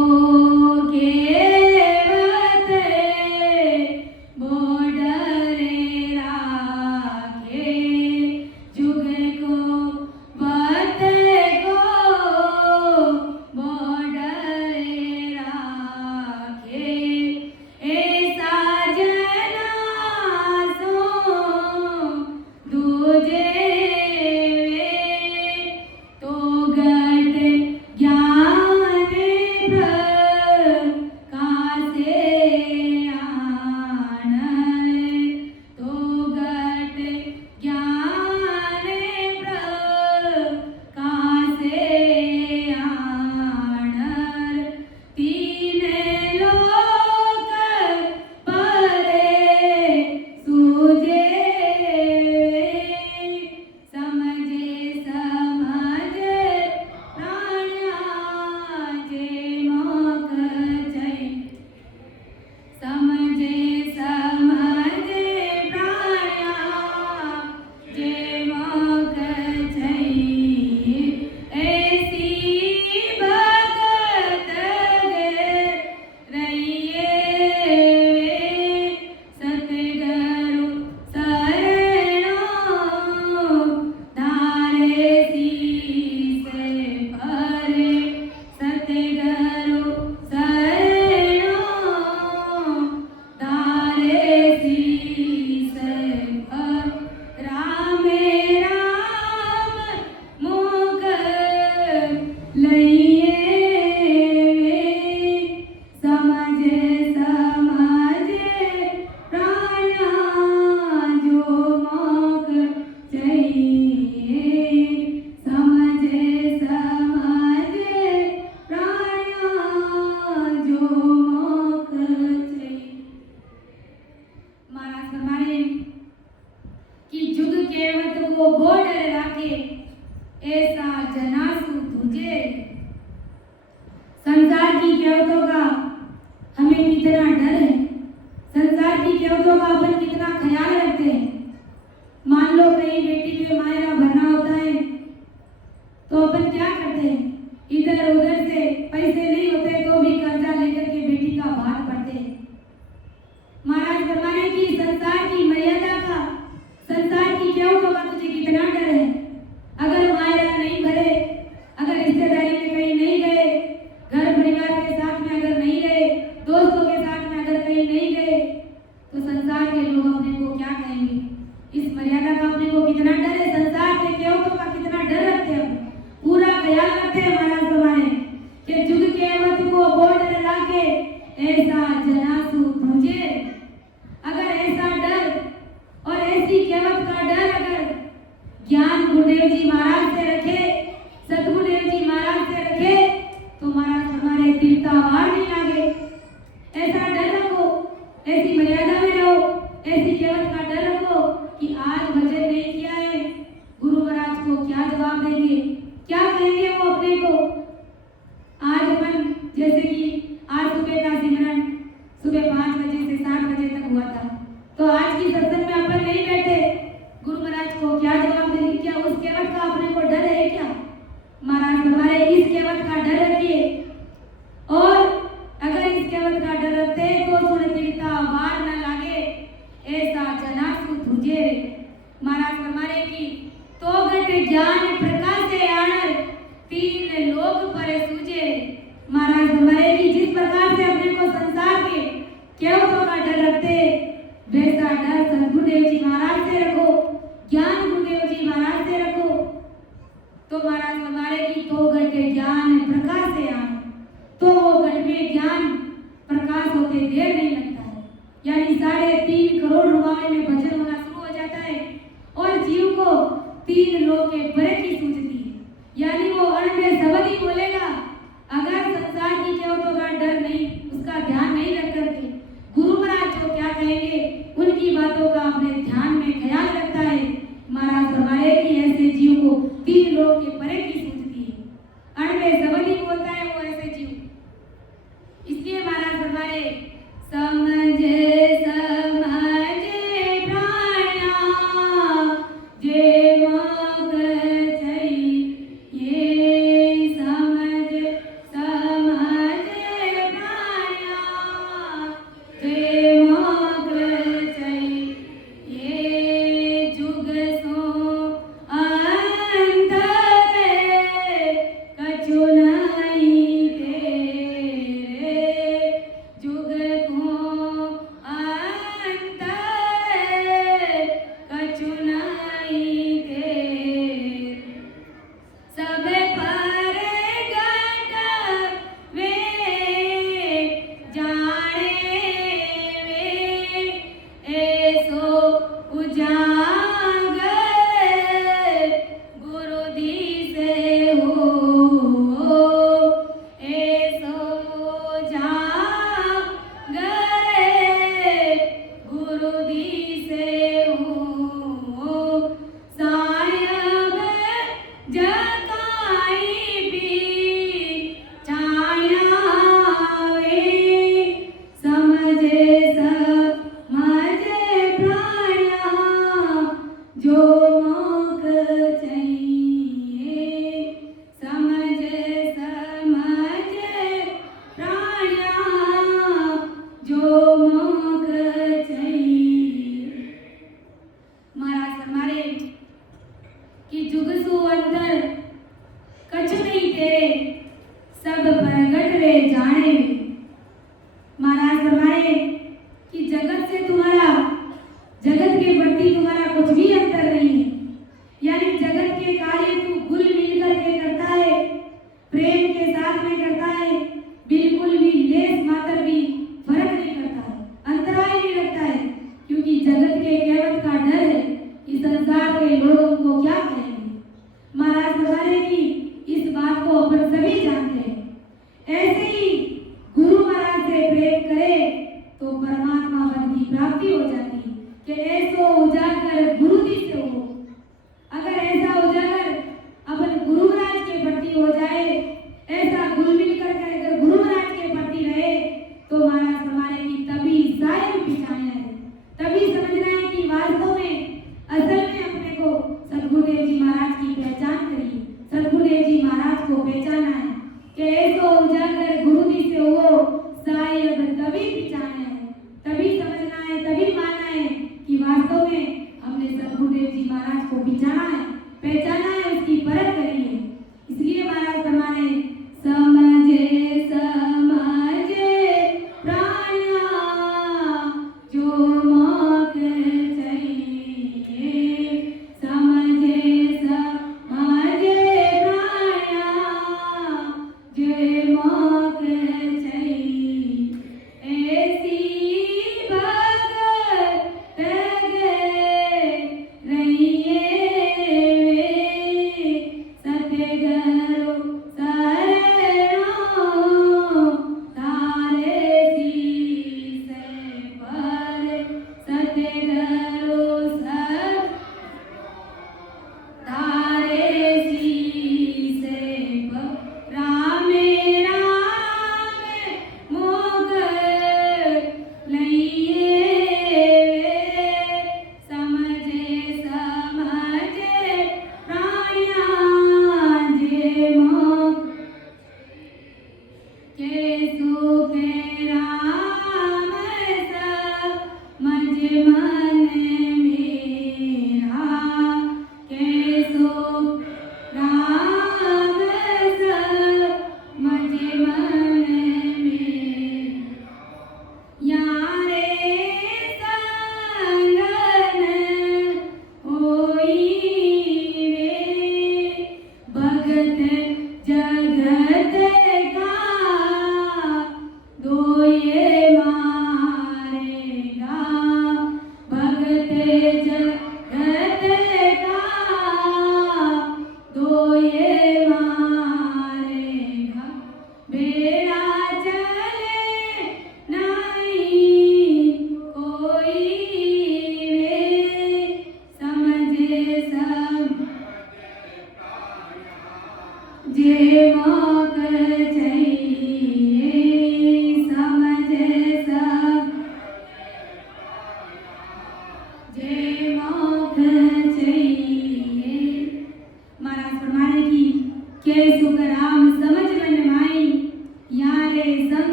ऐसा जनासु तुझे। अगर ऐसा डर और ऐसी केवट का डर अगर ज्ञान गुरुदेव जी महाराज से रखे, सतगुरुदेव जी महाराज से रखे, तो महाराज हमारे तीर्था वार नहीं लागे। ऐसा डर रखो, ऐसी मर्यादा में रहो, ऐसी केवट का डर रखो कि आज भजन नहीं किया है, गुरु महाराज को क्या जवाब देंगे, क्या कहेंगे वो अपने को। आज अपन जैसे कि आज सुबह का सिमरन सुबह 5 बजे से 7 बजे तक हुआ था, तो आज की सत्संग में अपन नहीं बैठे, गुरु महाराज को क्या जवाब देंगे, क्या उस केवट का अपने को डर है क्या। महाराज हमारे इस केवट का डर रखिए, और अगर इस केवट का डर रखते तो सुन तीर्था वार न लागे, ऐसा जनासु तुझे। महाराज हमारे की तो घट ज्ञान प्रकाश से आनर 3 लोक पर सूझे। महाराज हमारे की जिस प्रकार से अपने को संसार के केवटों का डर रखते, वैसा डर सतगुरुदेव जी महाराज से रखो, ज्ञान गुरुदेव जी महाराज से रखो, तो महाराज हमारे की तो घट ज्ञान प्रकाश से आन, तो वो घट में ज्ञान प्रकाश होते देर नहीं लगता है। यानी 3.5 करोड़ रुपए में भजन होना शुरू हो जाता है, और जीव को 3 लोक के परे की सूझती है। यानी वो अनबे शब्द ही बोलेगा, अगर संसार की केवटों का डर नहीं, उसका ध्यान नहीं रख करके गुरु महाराज जो क्या कहेंगे उनकी बातों का अपने ध्यान में ख्याल रखता है। महाराज हमारे की ऐसे जीव को 3 लोक के परे की सूझती है, अनबे शब्द ही बोलता है वो ऐसे जीव। इसलिए महाराज हमारे समझे प्राणिया जे मग चाहिए, समझ प्राणिया जे मग चाहिए, जुग सो अंत कछु नहीं तेरे, जुग को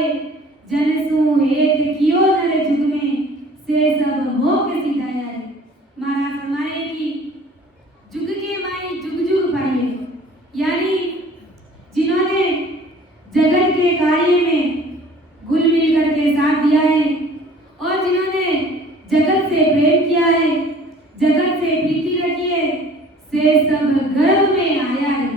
आए, जन सु हेत कियो नर जुग में, से सब भोग सिधाया है। महाराज फरमाए कि जुग के माई जुग जुग पाइए, यानी जिन्होंने जगत के कार्य में घुल मिल करके साथ दिया है और जिन्होंने जगत से प्रेम किया है, जगत से प्रीति रखी है, से सब गर्भ में आया है।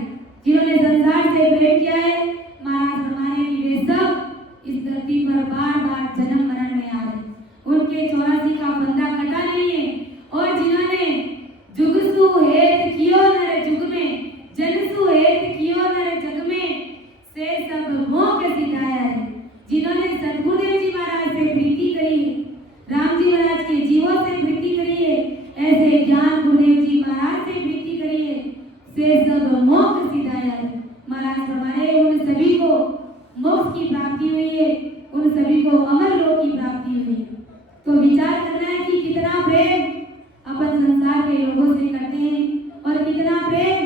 जिन्होंने संसार से प्रेम किया है, महाराज फरमाने की वे सब इस धरती पर बार बार जन्म मरण में आ रहे, उनके 84 का फंदा कटा नहीं है। और जिन्होंने जुग सु हेत कियो नर जुग में, जन सु हेत कियो नर जग में, से सब मोह सिधाया है। जिन्होंने सतगुरुदेव जी महाराज से प्रीति करी है, राम जी महाराज के जीवों से प्रीति करी है, ऐसे ज्ञान गुरुदेव जी महाराज से प्रीति करी है, से सब मोक्ष सिधाया है। महाराज फरमाए उन सभी को मोक्ष की प्राप्ति हुई है, उन सभी को अमर लोक की प्राप्ति हुई है। तो विचार करना है कि कितना प्रेम अपन संसार के लोगों से करते हैं और कितना प्रेम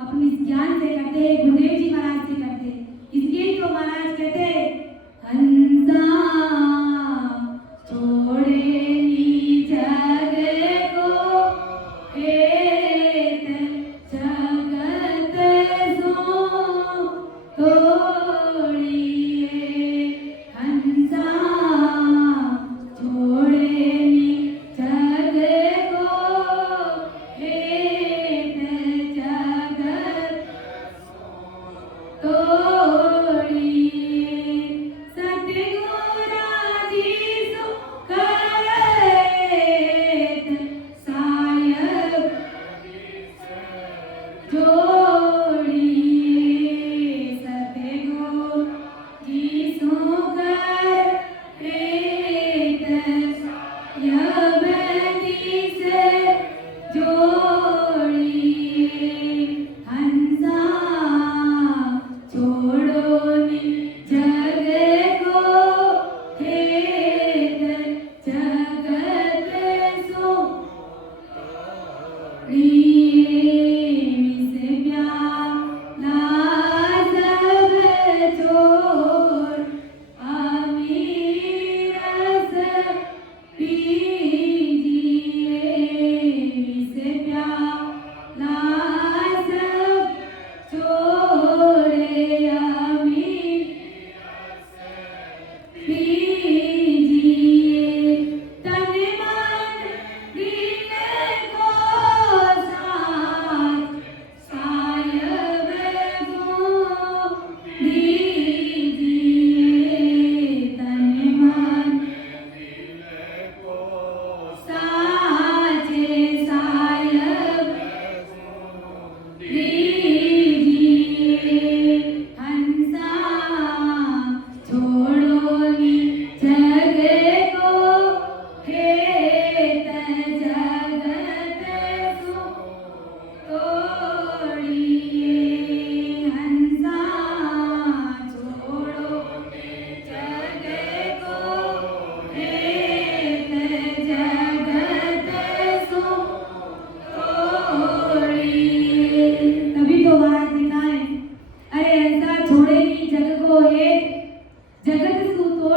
अपने ज्ञान से करते हैं, गुरुदेव जी महाराज से करते हैं। इसलिए तो महाराज कहते हैं हंसा छोड़े नी जग को हेत जगत सो तोड़िए, हंसा छोड़े नी जग को हेत जगत तोड़िए,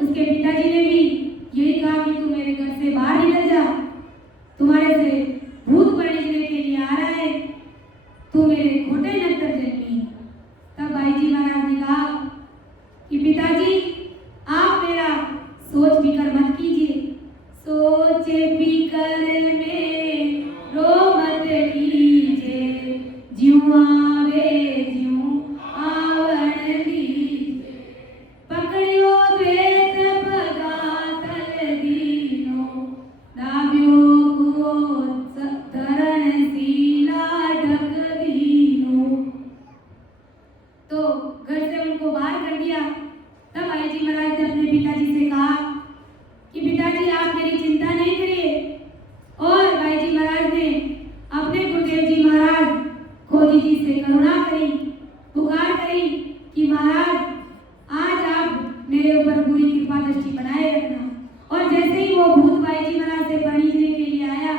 उसके पिताजी ने भी यही कहा कि तू मेरे नाभ्यों को धरण शीला ढक दीनो। तो घर से उनको बाहर कर दिया। तब भाई जी महाराज ने अपने पिताजी से कहा कि पिताजी आप मेरी चिंता नहीं करिए। और भाई जी महाराज ने अपने गुरुदेव जी महाराज खोजी जी से करुणा करी, पुकार करी कि महाराज आज आप मेरे ऊपर पूरी कृपा दृष्टि बनाए रखना। और जैसे ही वो भूत भाई जी महाराज से परीक्षने के लिए आया,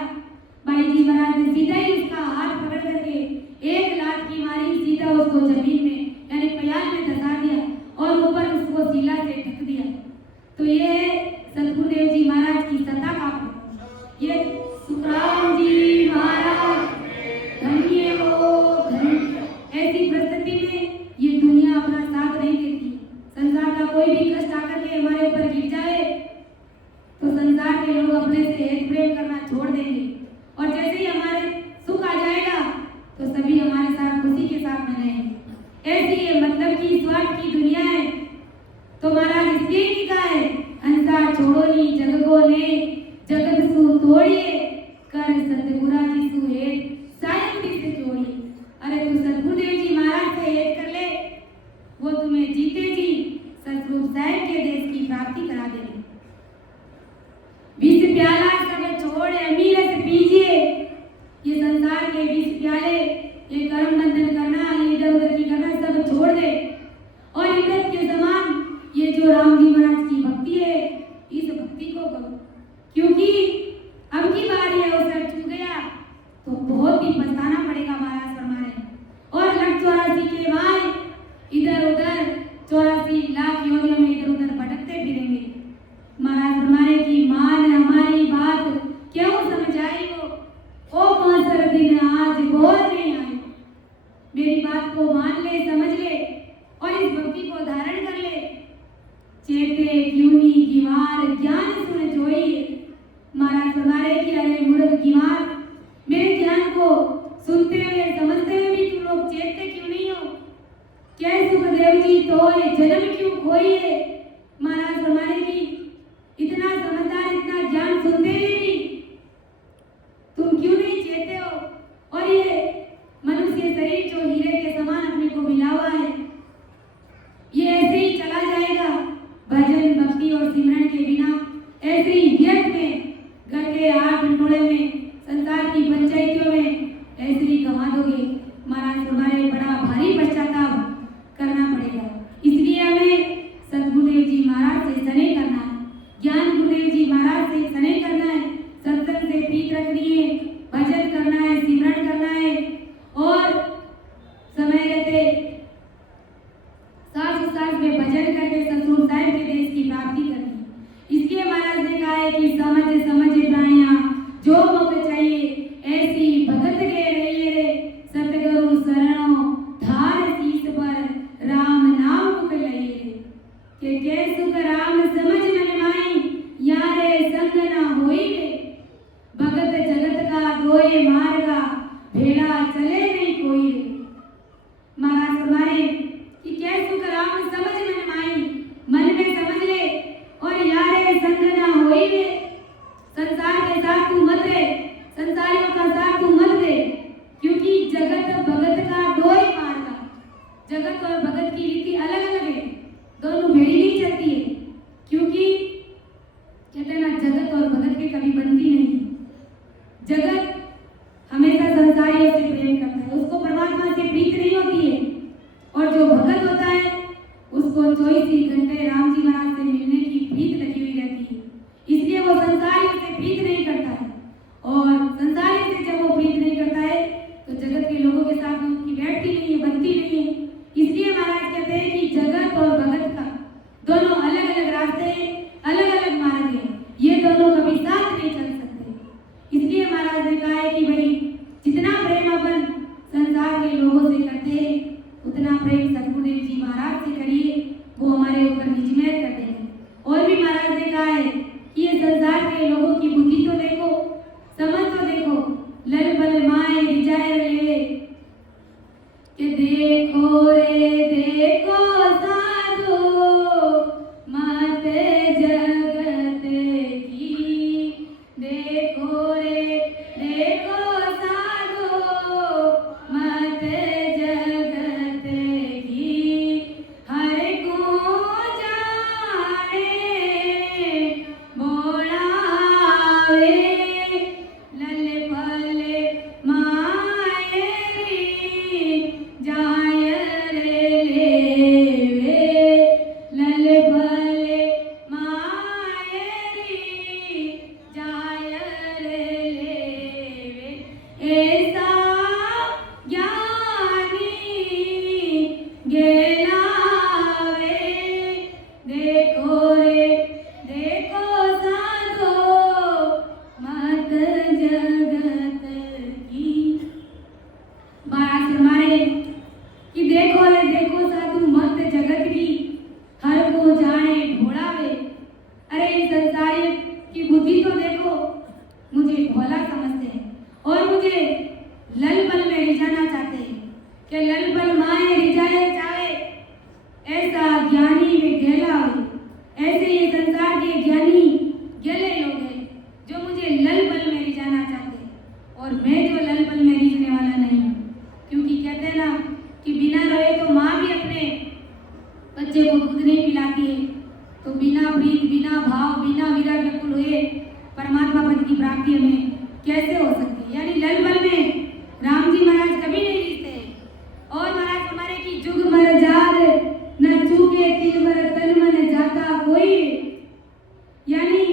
भाई जी महाराज ने सीधा ही उसका हाथ पकड़ करके एक लात की मारी, सीधा उसको जमीन में यानी प्याल में धसा दिया और ऊपर उसको शीला से ढक दिया। तो ये सतगुरुदेव जी महाराज की सत्ता का ये सुखराम जी महाराज धन्य हो धन्य। ऐसी परिस्थिति में ये दुनिया अपना साथ नहीं देती। संसार का कोई भी कष्ट आकर के हमारे ऊपर गिर जाए तो संसार के लोग अपने से हेत प्रेम करना छोड़ देंगे, और जैसे ही हमारे सुख आ जाएगा तो सभी हमारे साथ खुशी के साथ में रहेंगे। ऐसी ये मतलब की स्वार्थ की दुनिया है। तो महाराज इसलिए लिखा है, अंसा छोड़ो नी जग को ने जगत सु तोड़िए कर सतगुरा जी सु हेत सायं से जोड़िए। अरे तू सतगुरुदेव जी महाराज से हेत कर ले, वो तुम्हें जीते जी सतरूप साहेब के देश की प्राप्ति करा देंगे। विष प्याला सब छोड़ अमीर से पीजिए। ये संसार के विष प्याले, ये कर्म बंधन करना, ये इधर उधर की करना सब छोड़ दे और इमृत के समान ये जो राम जी महाराज की भक्ति है, इस भक्ति को करो। क्योंकि अब की बार ये अवसर छूट गया तो बहुत ही पछताना पड़ेगा महाराज फरमा रहे। और लख 84 के माए इधर उधर 84 लाख योनियों में इधर उधर भटकते फिरेंगे। महाराज फरमा रहे कि मान हमारी बात क्यों समझाई वो, ओ 65 दिन आज बोल नहीं आए। मेरी बात को मान ले, समझ ले और इस भक्ति को धारण कर ले। चेते क्यूनी गिवार ज्ञान सुन जोइए। महाराज फरमा रहे कि अरे मूर्ख गिवार, मेरे ज्ञान को सुनते हुए समझते हुए भी तुम लोग चेतते क्यों नहीं हो? क्या सुखदेव जी तो जन्म क्यों खोइए? महाराज फरमा रहे कि इतना समझदार, इतना ज्ञान सुनते हुए भी तुम क्यों नहीं चेते हो? और ये मनुष्य शरीर जो हीरे के समान अपने को मिला हुआ है, ये ऐसे ही चला जाएगा। भजन भक्ति और सिमरन के बिना ऐसे ही व्यर्थ में घर के 8 टोले में संसार की पंचायतियों में ऐसे ही गंवा दोगे। महाराज हमारे बड़ा भारी पश्चाताप करना पड़ेगा। इसलिए हमें सतगुरुदेव जी महाराज से स्नेह करना है, ज्ञान गुरुदेव जी महाराज से स्नेह करना है, सत्संग से प्रीत रखनी है, भजन करना है, सिमरन करना है और समय रहते सास में भजन करके सतगुरु साहिब के देश की प्राप्ति करनी। इसलिए महाराज ने कहा है कि समझ समझ प्राणिया जो मुख चाहिए ऐसी भगत के रहिए रे। सतगुरु शरणों धार शीस पर राम नाम मुख लइए। के सुख राम समझ मन माई यारे संग न होई रे। भगत जगत का दोए मार्गा भेड़ा चले नहीं कोई रे। महाराज हमारे कि क्या सुख राम समझ मन माई, मन में समझ ले और यारे संग न होई रे। संसार के साथ तू मत रहे, संसारियों का साथ तू मत दे, क्योंकि जगत भगत का दोए मार्गा। जगत और भगत की रीति अलग अलग है, दोनों भेड़ी नहीं चलती है। क्योंकि कहते हैं ना, जगत और भगत के कभी बनती नहीं। जगत हमेशा संसारियों से प्रेम करता है, उसको परमात्मा से प्रीत नहीं होती है। और जो भगत होता है उसको 24 घंटे राम जी महाराज से मिलने की प्रीत लगी हुई रहती है। इसलिए वो संसारियों से प्रीत नहीं करता है। और संसारियों से जब वो प्रीत नहीं करता है तो जगत के लोगों के साथ उसकी बैठती नहीं है, बनती नहीं है। इसलिए महाराज कहते हैं कि जगत और भगत का दोनों अलग अलग रास्ते, अलग अलग मार्ग है, ये दोनों कभी साथ नहीं चल सकते। इसलिए महाराज ने कहा है कि भाई जितना प्रेम अपन संसार के लोगों से करते हैं उतना प्रेम सतगुरुदेव जी महाराज से करिए, वो हमारे ऊपर निजमेर कर देंगे। और भी महाराज ने कहा है कि ये संसार के लोगों की बुद्धि तो देखो, समझ तो देखो, लल पल माए रिजाए ले कि देखो रे देखो साधो मत जगत की दे मुझे भोला समझते हैं और मुझे लल पल में रिझाना चाहते हैं कि लल पल माए रिझाए चाहे, ऐसा ज्ञानी वे गहला हो। ऐसे ये संसार के ज्ञानी गहले लोग हैं जो मुझे लल पल में रिझाना चाहते हैं, और मैं जो लल पल में रिझने वाला नहीं हूँ। क्योंकि कहते हैं ना कि बिना रोए तो माँ भी अपने बच्चे को दूध नहीं पिलाती है, तो बिना प्रीत, बिना भाव, बिना विरह व्याकुल हुए परमात्मा पद की प्राप्ति हमें कैसे हो सकती है। यानी लल पल में राम जी महाराज कभी नहीं रिझते। और महाराज हमारे की जुग मर जाद न चूके तिल भर तन मन जाता कोई। यानी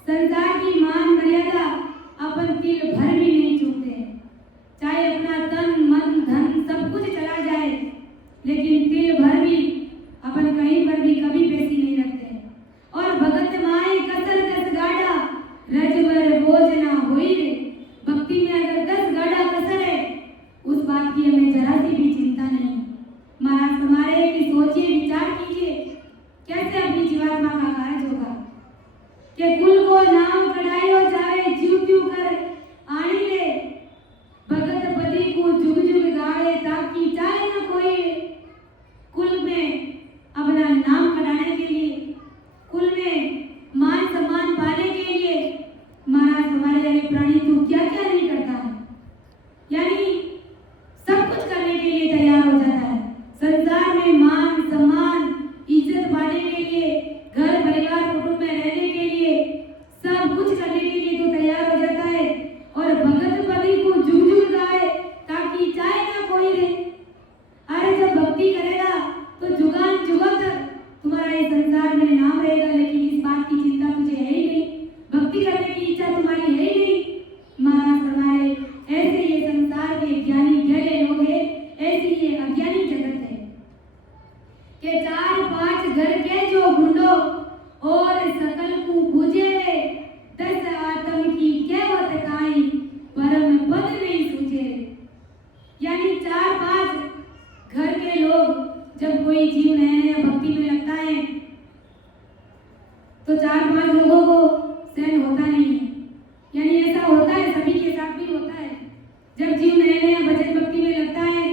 संसार की मान मर्यादा अपन तिल भर भी नहीं चूकते, चाहे अपना तन मन धन सब कुछ चला जाए, लेकिन तिल भर भी अपन कहीं पर भी कभी पैसी नहीं रखते। और भगत माए कसर 10 गाड़ा रजवर बोझ ना होई रे। भक्ति में अगर 10 गाड़ा कसर है, उस बात की हमें जरा सी भी चिंता नहीं। महाराज हमारे की सोचिए, विचार कीजिए कैसे अपनी जीवात्मा का कार्य होगा कि कुल को नाम कढ़ाई हो जाए जीव क्यों कर आनी रे। भगत पति को जुग जुग गाए ताकि चाहे न कोई। कुल में अपना नाम कढ़ाने के लिए, कुल में मान सम्मान पाने के लिए महाराज हमारे यानी प्राणी तो क्या क्या नहीं करता है। यानी सब कुछ करने के लिए तैयार हो जाता है। संसार में मान सम्मान इज्जत पाने के लिए, घर परिवार कुटुंब में रहने के लिए, सब कुछ करने के लिए तो तैयार हो जाता है। और भगत पति को जुग जुग गाए ताकि चाहे ना कोई रे। अरे जब भक्ति करेगा तो जुगान जुगों तक तुम्हारा इस संसार में नाम रहेगा, लेकिन इस बात की चिंता तुझे है ही नहीं, भक्ति करने की इच्छा तुम्हारी है ही नहीं। महाराज हमारे ऐसे ये संसार के ज्ञानी गहरे लोग हैं, ऐसी ये अज्ञानी जगत है कि 4-5 घर के जो गुंडो और सकल को पूजे 10 आत्म की केवत काई परम पद नहीं सूझे। यानी 4-5 घर के लोग जब कोई जीव नया नया भक्ति में लगता है तो 4-5 लोगों को सहन होता नहीं है। यानी ऐसा होता है, सभी के साथ भी होता है। जब जीव नया नया भजन भक्ति में लगता है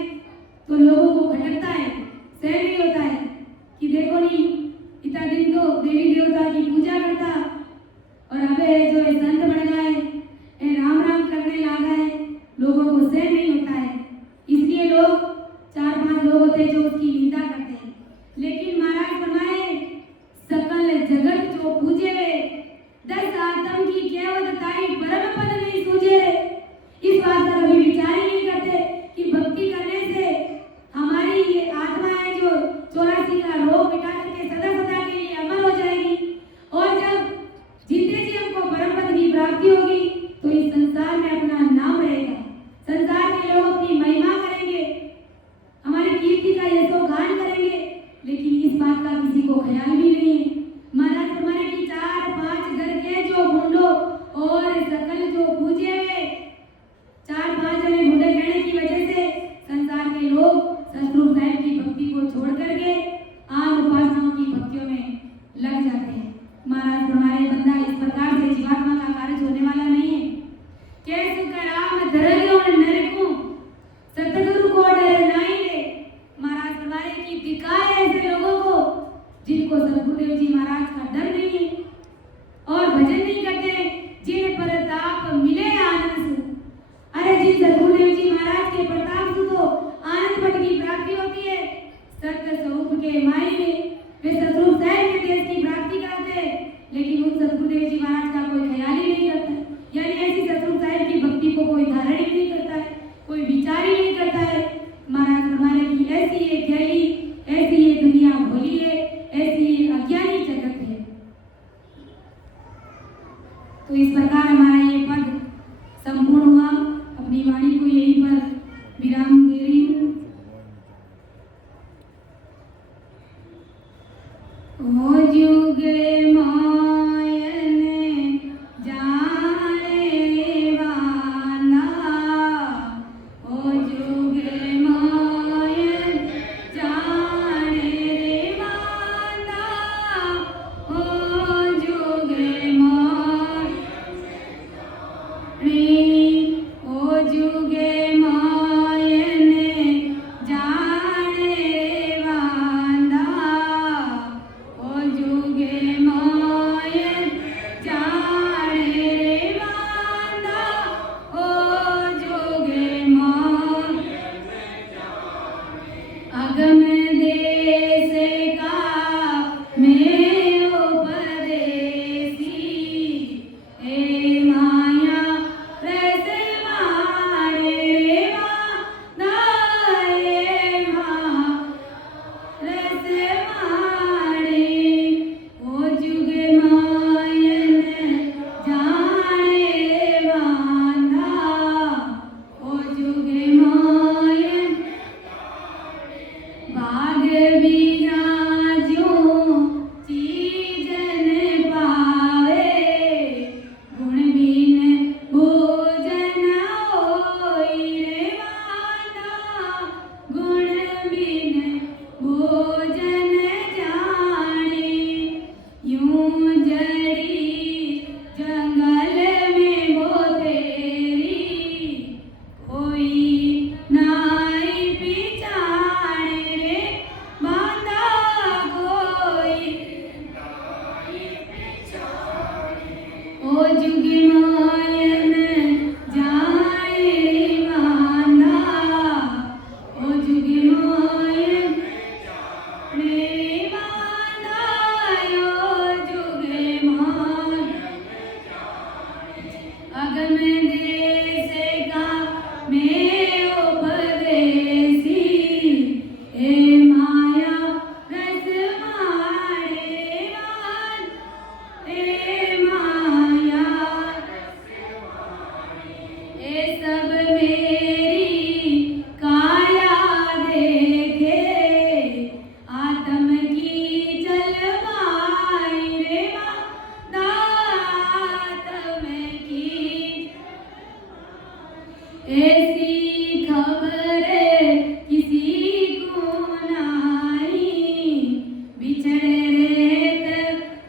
तो लोगों को खटकता है, सहन नहीं होता है कि देखो नहीं इतना दिन तो देवी देवता की पूजा करता और अबे जो है संत बन गए, राम राम करने लगा है, लोगों को सहन नहीं होता है। इसलिए लोग 4-5 लोग होते हैं जो उसकी निंदा करते हैं। लेकिन महाराज हमारे सकल जगत जो पूजे 10 आत्म की केवत ताई परम पद नहीं सूझे। इस बात का कभी विचार ही नहीं करते कि भक्ति करने से हमारी ये आत्मा है जो 84 का रोग मिटा करके सदा सदा के लिए अमर हो जाएगी। और जब जीते जी हमको परम पद की प्राप्ति होगी तो इस संसार में अपना नाम रहेगा, संसार के लोग अपनी महिमा करेंगे, हमारी कीर्ति का यशोगान करेंगे, लेकिन इस बात का किसी को ख्याल भी नहीं है। महाराज हमारे की 4-5 घर के जो गुंडो और सकल जो पूजे 4-5 जने गुंडे कहने की वजह से संसार के लोग सतगुरु साहब की भक्ति को छोड़ करके आम उपासनाओं की भक्तियों में लग जाते हैं। महाराज हमारे बंदा इस प्रकार से जीवात्मा का कार्य होने वाला नहीं है। कैसे कराम धरलियों नरको सतगुरु को डर नहीं रे। महाराज हमारे की धिक्कार है ऐसे लोगों को जिनको सतगुरुदेव जी महाराज का डर नहीं है और भजन नहीं करते, जिन प्रताप मिले आनंद से। अरे जिन सतगुरुदेव जी महाराज के प्रताप से तो आनंद पद की प्राप्ति होती है। सत्य स्वरूप के माई में वे सतगुरु साहब के देश की प्राप्ति कराते हैं, लेकिन उन सतगुरुदेव जी महाराज का कोई ख्याल ही नहीं करता। यानी ऐसी सतगुरु साहब की भक्ति को कोई धारण ही नहीं करता है, कोई विचार ही नहीं करता है। महाराज हमारे की ऐसी ये गहरी, ऐसी ये दुनिया भोली है, ऐसी ये अज्ञानी जगत है। तो इस प्रकार हमारा ये पद संपूर्ण हुआ। अपनी वाणी को यहीं पर विराम दे रही हूँ। ओ जुगे मायन जाने वाला, ओ जुगे मायन जाने वाला, ओ जुगे मायन ओ जुग मायन जाने माना, ओ जुग मायन मेरे माना, ओ जुग मायन अगम देश का मैं उपदेसी, ए माया रस मारे मान, ए माया ए सब मेरी काया देखे, आत्म की चलवाई रे माता, आत्म की ऐसी खबर किसी को नाई, बिछड़े रेत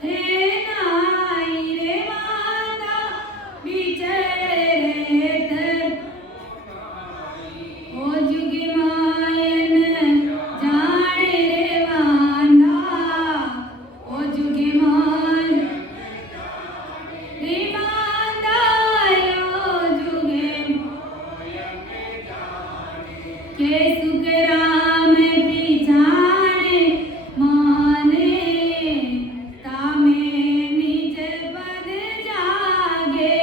है नाई रे माता, बिछड़े रेत। ओ जुग मायन जाने रे माना, ओ जुग मायन रे माता, ओ जुग के सुख राम पिछाने माने, तामे निज पद जागे,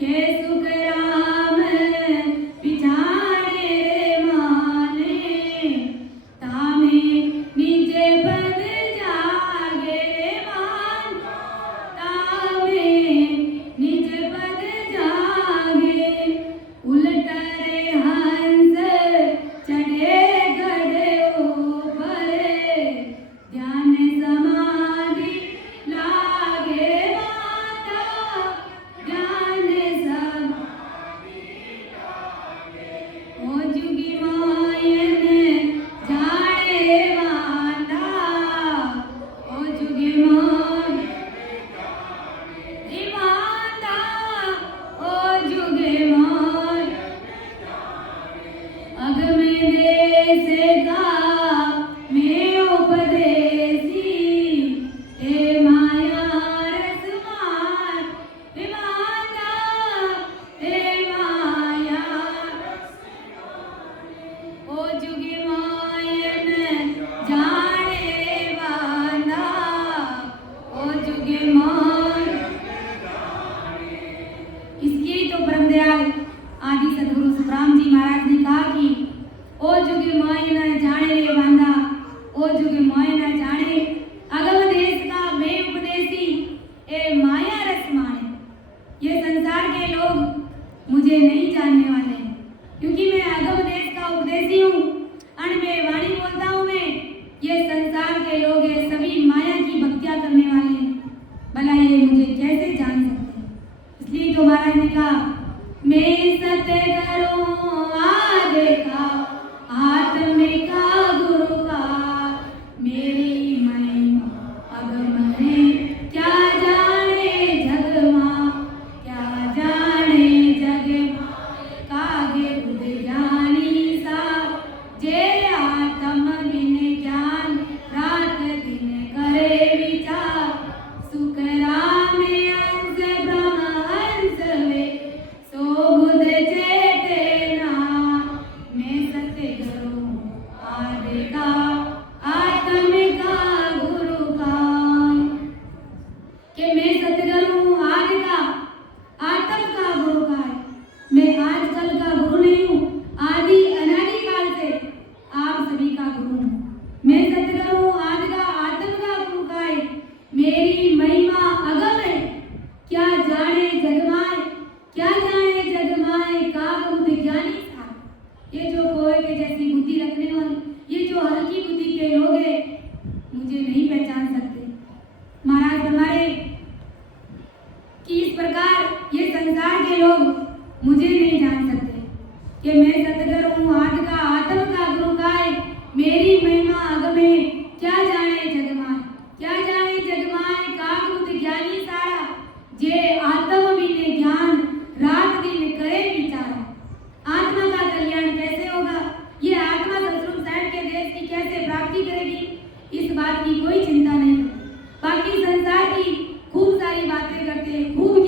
के सुख राम पिछाने रे माने, तामे निज पद जागे रे मान, तामे निज पद जागे। उलट रे हंस चढ़े गधे ऊपर, ध्यान समाधि लागे रे माता, ध्यान समाधि लागे। ओ जुग मायन जाने रे माता, ओ जुग मायन रे माता, ओ जुग मायन अगम देश का मैं उपदेसी, ए माया रस मार, ए माता, ए माया ओ जुग मायन जाने वाला, ओ जुग मायन। इसलिए तो परम दयाल आदि सदगुरु सुखराम जी महाराज ने कहा कि ओ जुग मायन जाने रे बांधा, ओ जुग मायन जाने अगम देश का मैं उपदेसी, ए माया रस माने। ये संसार के लोग मुझे नहीं जानने वाले हैं, क्योंकि मैं अगम देश का उपदेसी हूँ, और मैं वाणी बोलता हूँ। मैं ये संसार के लोग हैं, सभी माया की भक्तियाँ करने वाले हैं, भला ये मुझे कैसे जान सकते हैं। इसलिए तो महाराज ने कहा, मैं सत्य करूं आगे का, आत्म का गुरु का, मेरी महिमा अगम है, क्या जाने जग मां, क्या जाने जग मां, कागे बुध ज्ञानी सा, जे आत्म बिन ज्ञान रात दिन करे विचार, सुख राम अंश ब्रह्म अंश में सो बुध चेतना, मैं सत्य करूं आदि का, आत्म का गुरु का। कि मैं सत्य करूं आदि का, आत्म का गुरु का है। मैं आजकल का गुरु नहीं हूँ, आदि अनादि काल से आप सभी का गुरु हूँ। मैं सत्य करूं आदि का, आत्म का गुरु का है। मेरी महिमा अगम है, क्या जाने जगमाए, क्या जाने जगमाए, काग बुध ज्ञानी था। ये जो कोए के जैसी बुद्धि रखने वाले, ये जो हल्की बुद्धि के लोग हैं, मुझे नहीं पहचान सकते। महाराज हमारे कि इस प्रकार ये संसार के लोग मुझे नहीं जान सकते, कि मैं सतगुरु हूँ, आदि का, आत्म का गुरु का है। मेरी महिमा अगम है, क्या जाने जगमाए, क्या जाने जगमाए, काग बुध ज्ञानी सारा, जे आत्म बिन ज्ञान रात दिन करे विचारा। आत्मा का कल्याण कैसे होगा, ये आत्मा सतगुरु साहब के देश की कैसे प्राप्ति करेगी, इस बात की कोई चिंता नहीं। बाकी संसार की खूब सारी बातें करते हैं, खूब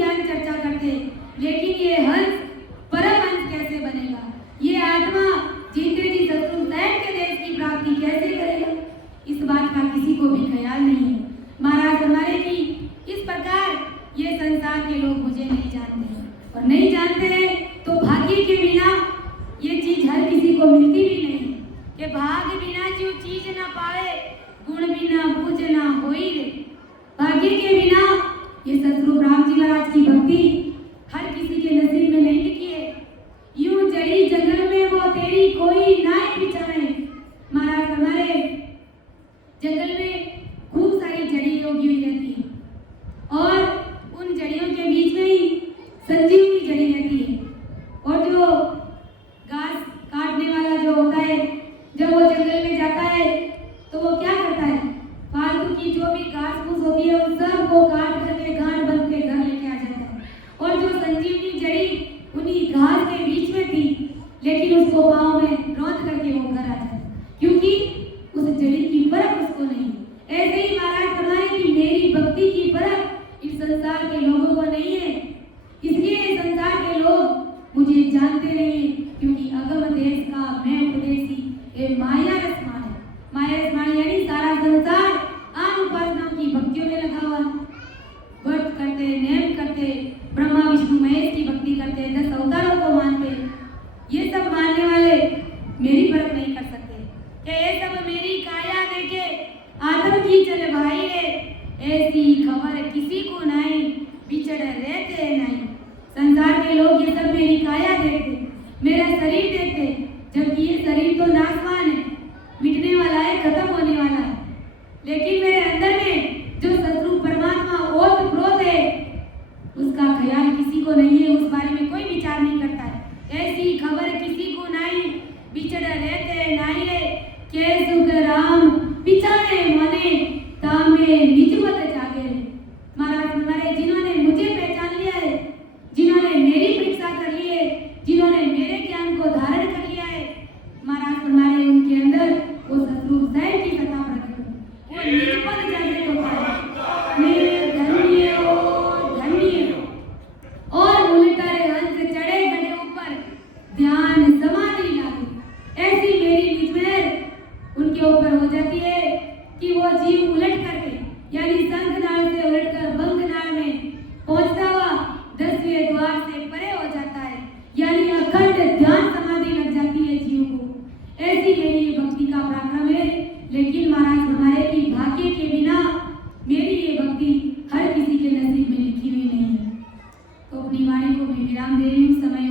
लेकिन उसको पाँव में रौंद करके वो घर आ जाता, क्योंकि उस जड़ी की परख उसको नहीं है। ऐसे ही महाराज फरमाए कि मेरी भक्ति की परख इस संसार के लोगों को नहीं है, इसलिए संसार के लोग मुझे जानते नहीं है, क्योंकि अगम देश का मैं उपदेशी ये माया रसमान है। माया रसमान यानी सारा संसार आन उपासनाओं की भक्तियों में लगा हुआ है। व्रत करते, नेम करते, ब्रह्मा विष्णु महेश की भक्ति करते, 10 अवतारों को मानते, ये सब मानने वाले मेरी परख नहीं कर सकते कि ये सब मेरी काया देखे आदम की चले भाई रे, ऐसी खबर किसी को नहीं, बिछड़ रहते नहीं। संसार के लोग ये सब मेरी काया देखते, मेरा शरीर देखते, जबकि ये शरीर तो नाशवान है, मिटने वाला है, खत्म होने वाला है। लेकिन मेरे अंदर में जो शत्रु परमात्मा ओत प्रोत है, उसका ख्याल किसी को नहीं है, उस बारे में कोई विचार नहीं करता है। ऐसी खबर किसी को नहीं, बिछड़ रहते नहीं रे, के सुख राम पिछाने मने तामे निज मत जागे रे। महाराज हमारे जिन्होंने मुझे पहचान लिया है, जिन्होंने मेरी परीक्षा कर ली है, जिन्होंने मेरे ज्ञान को धारण कर लिया है, महाराज हमारे उनके अंदर वो शत्रु स्वयं की सत्ता प्रकट हो, वो निज पद जागृत होता है। मैं धन्य हो, धन्य हो। और उल्टा रे हंस चढ़े गढ़े ऊपर, ध्यान समाधि लागे। ऐसी मेरी निज में उनके ऊपर हो जाती है कि वो जीव उलट करके, यानी संघ नाल से उलटकर भंग नाल में पहुंचता हुआ 10वें द्वार से परे हो जाता है, यानी अखंड ध्यान समाधि लग जाती है जीव को। ऐसी मेरी ये भक्ति का पराक्रम है। लेकिन महाराज हमारे की भाग्य के बिना मेरी ये भक्ति हर किसी के नसीब में लिखी हुई नहीं है। तो अपनी वाणी को मैं विराम दे रही हूँ। समय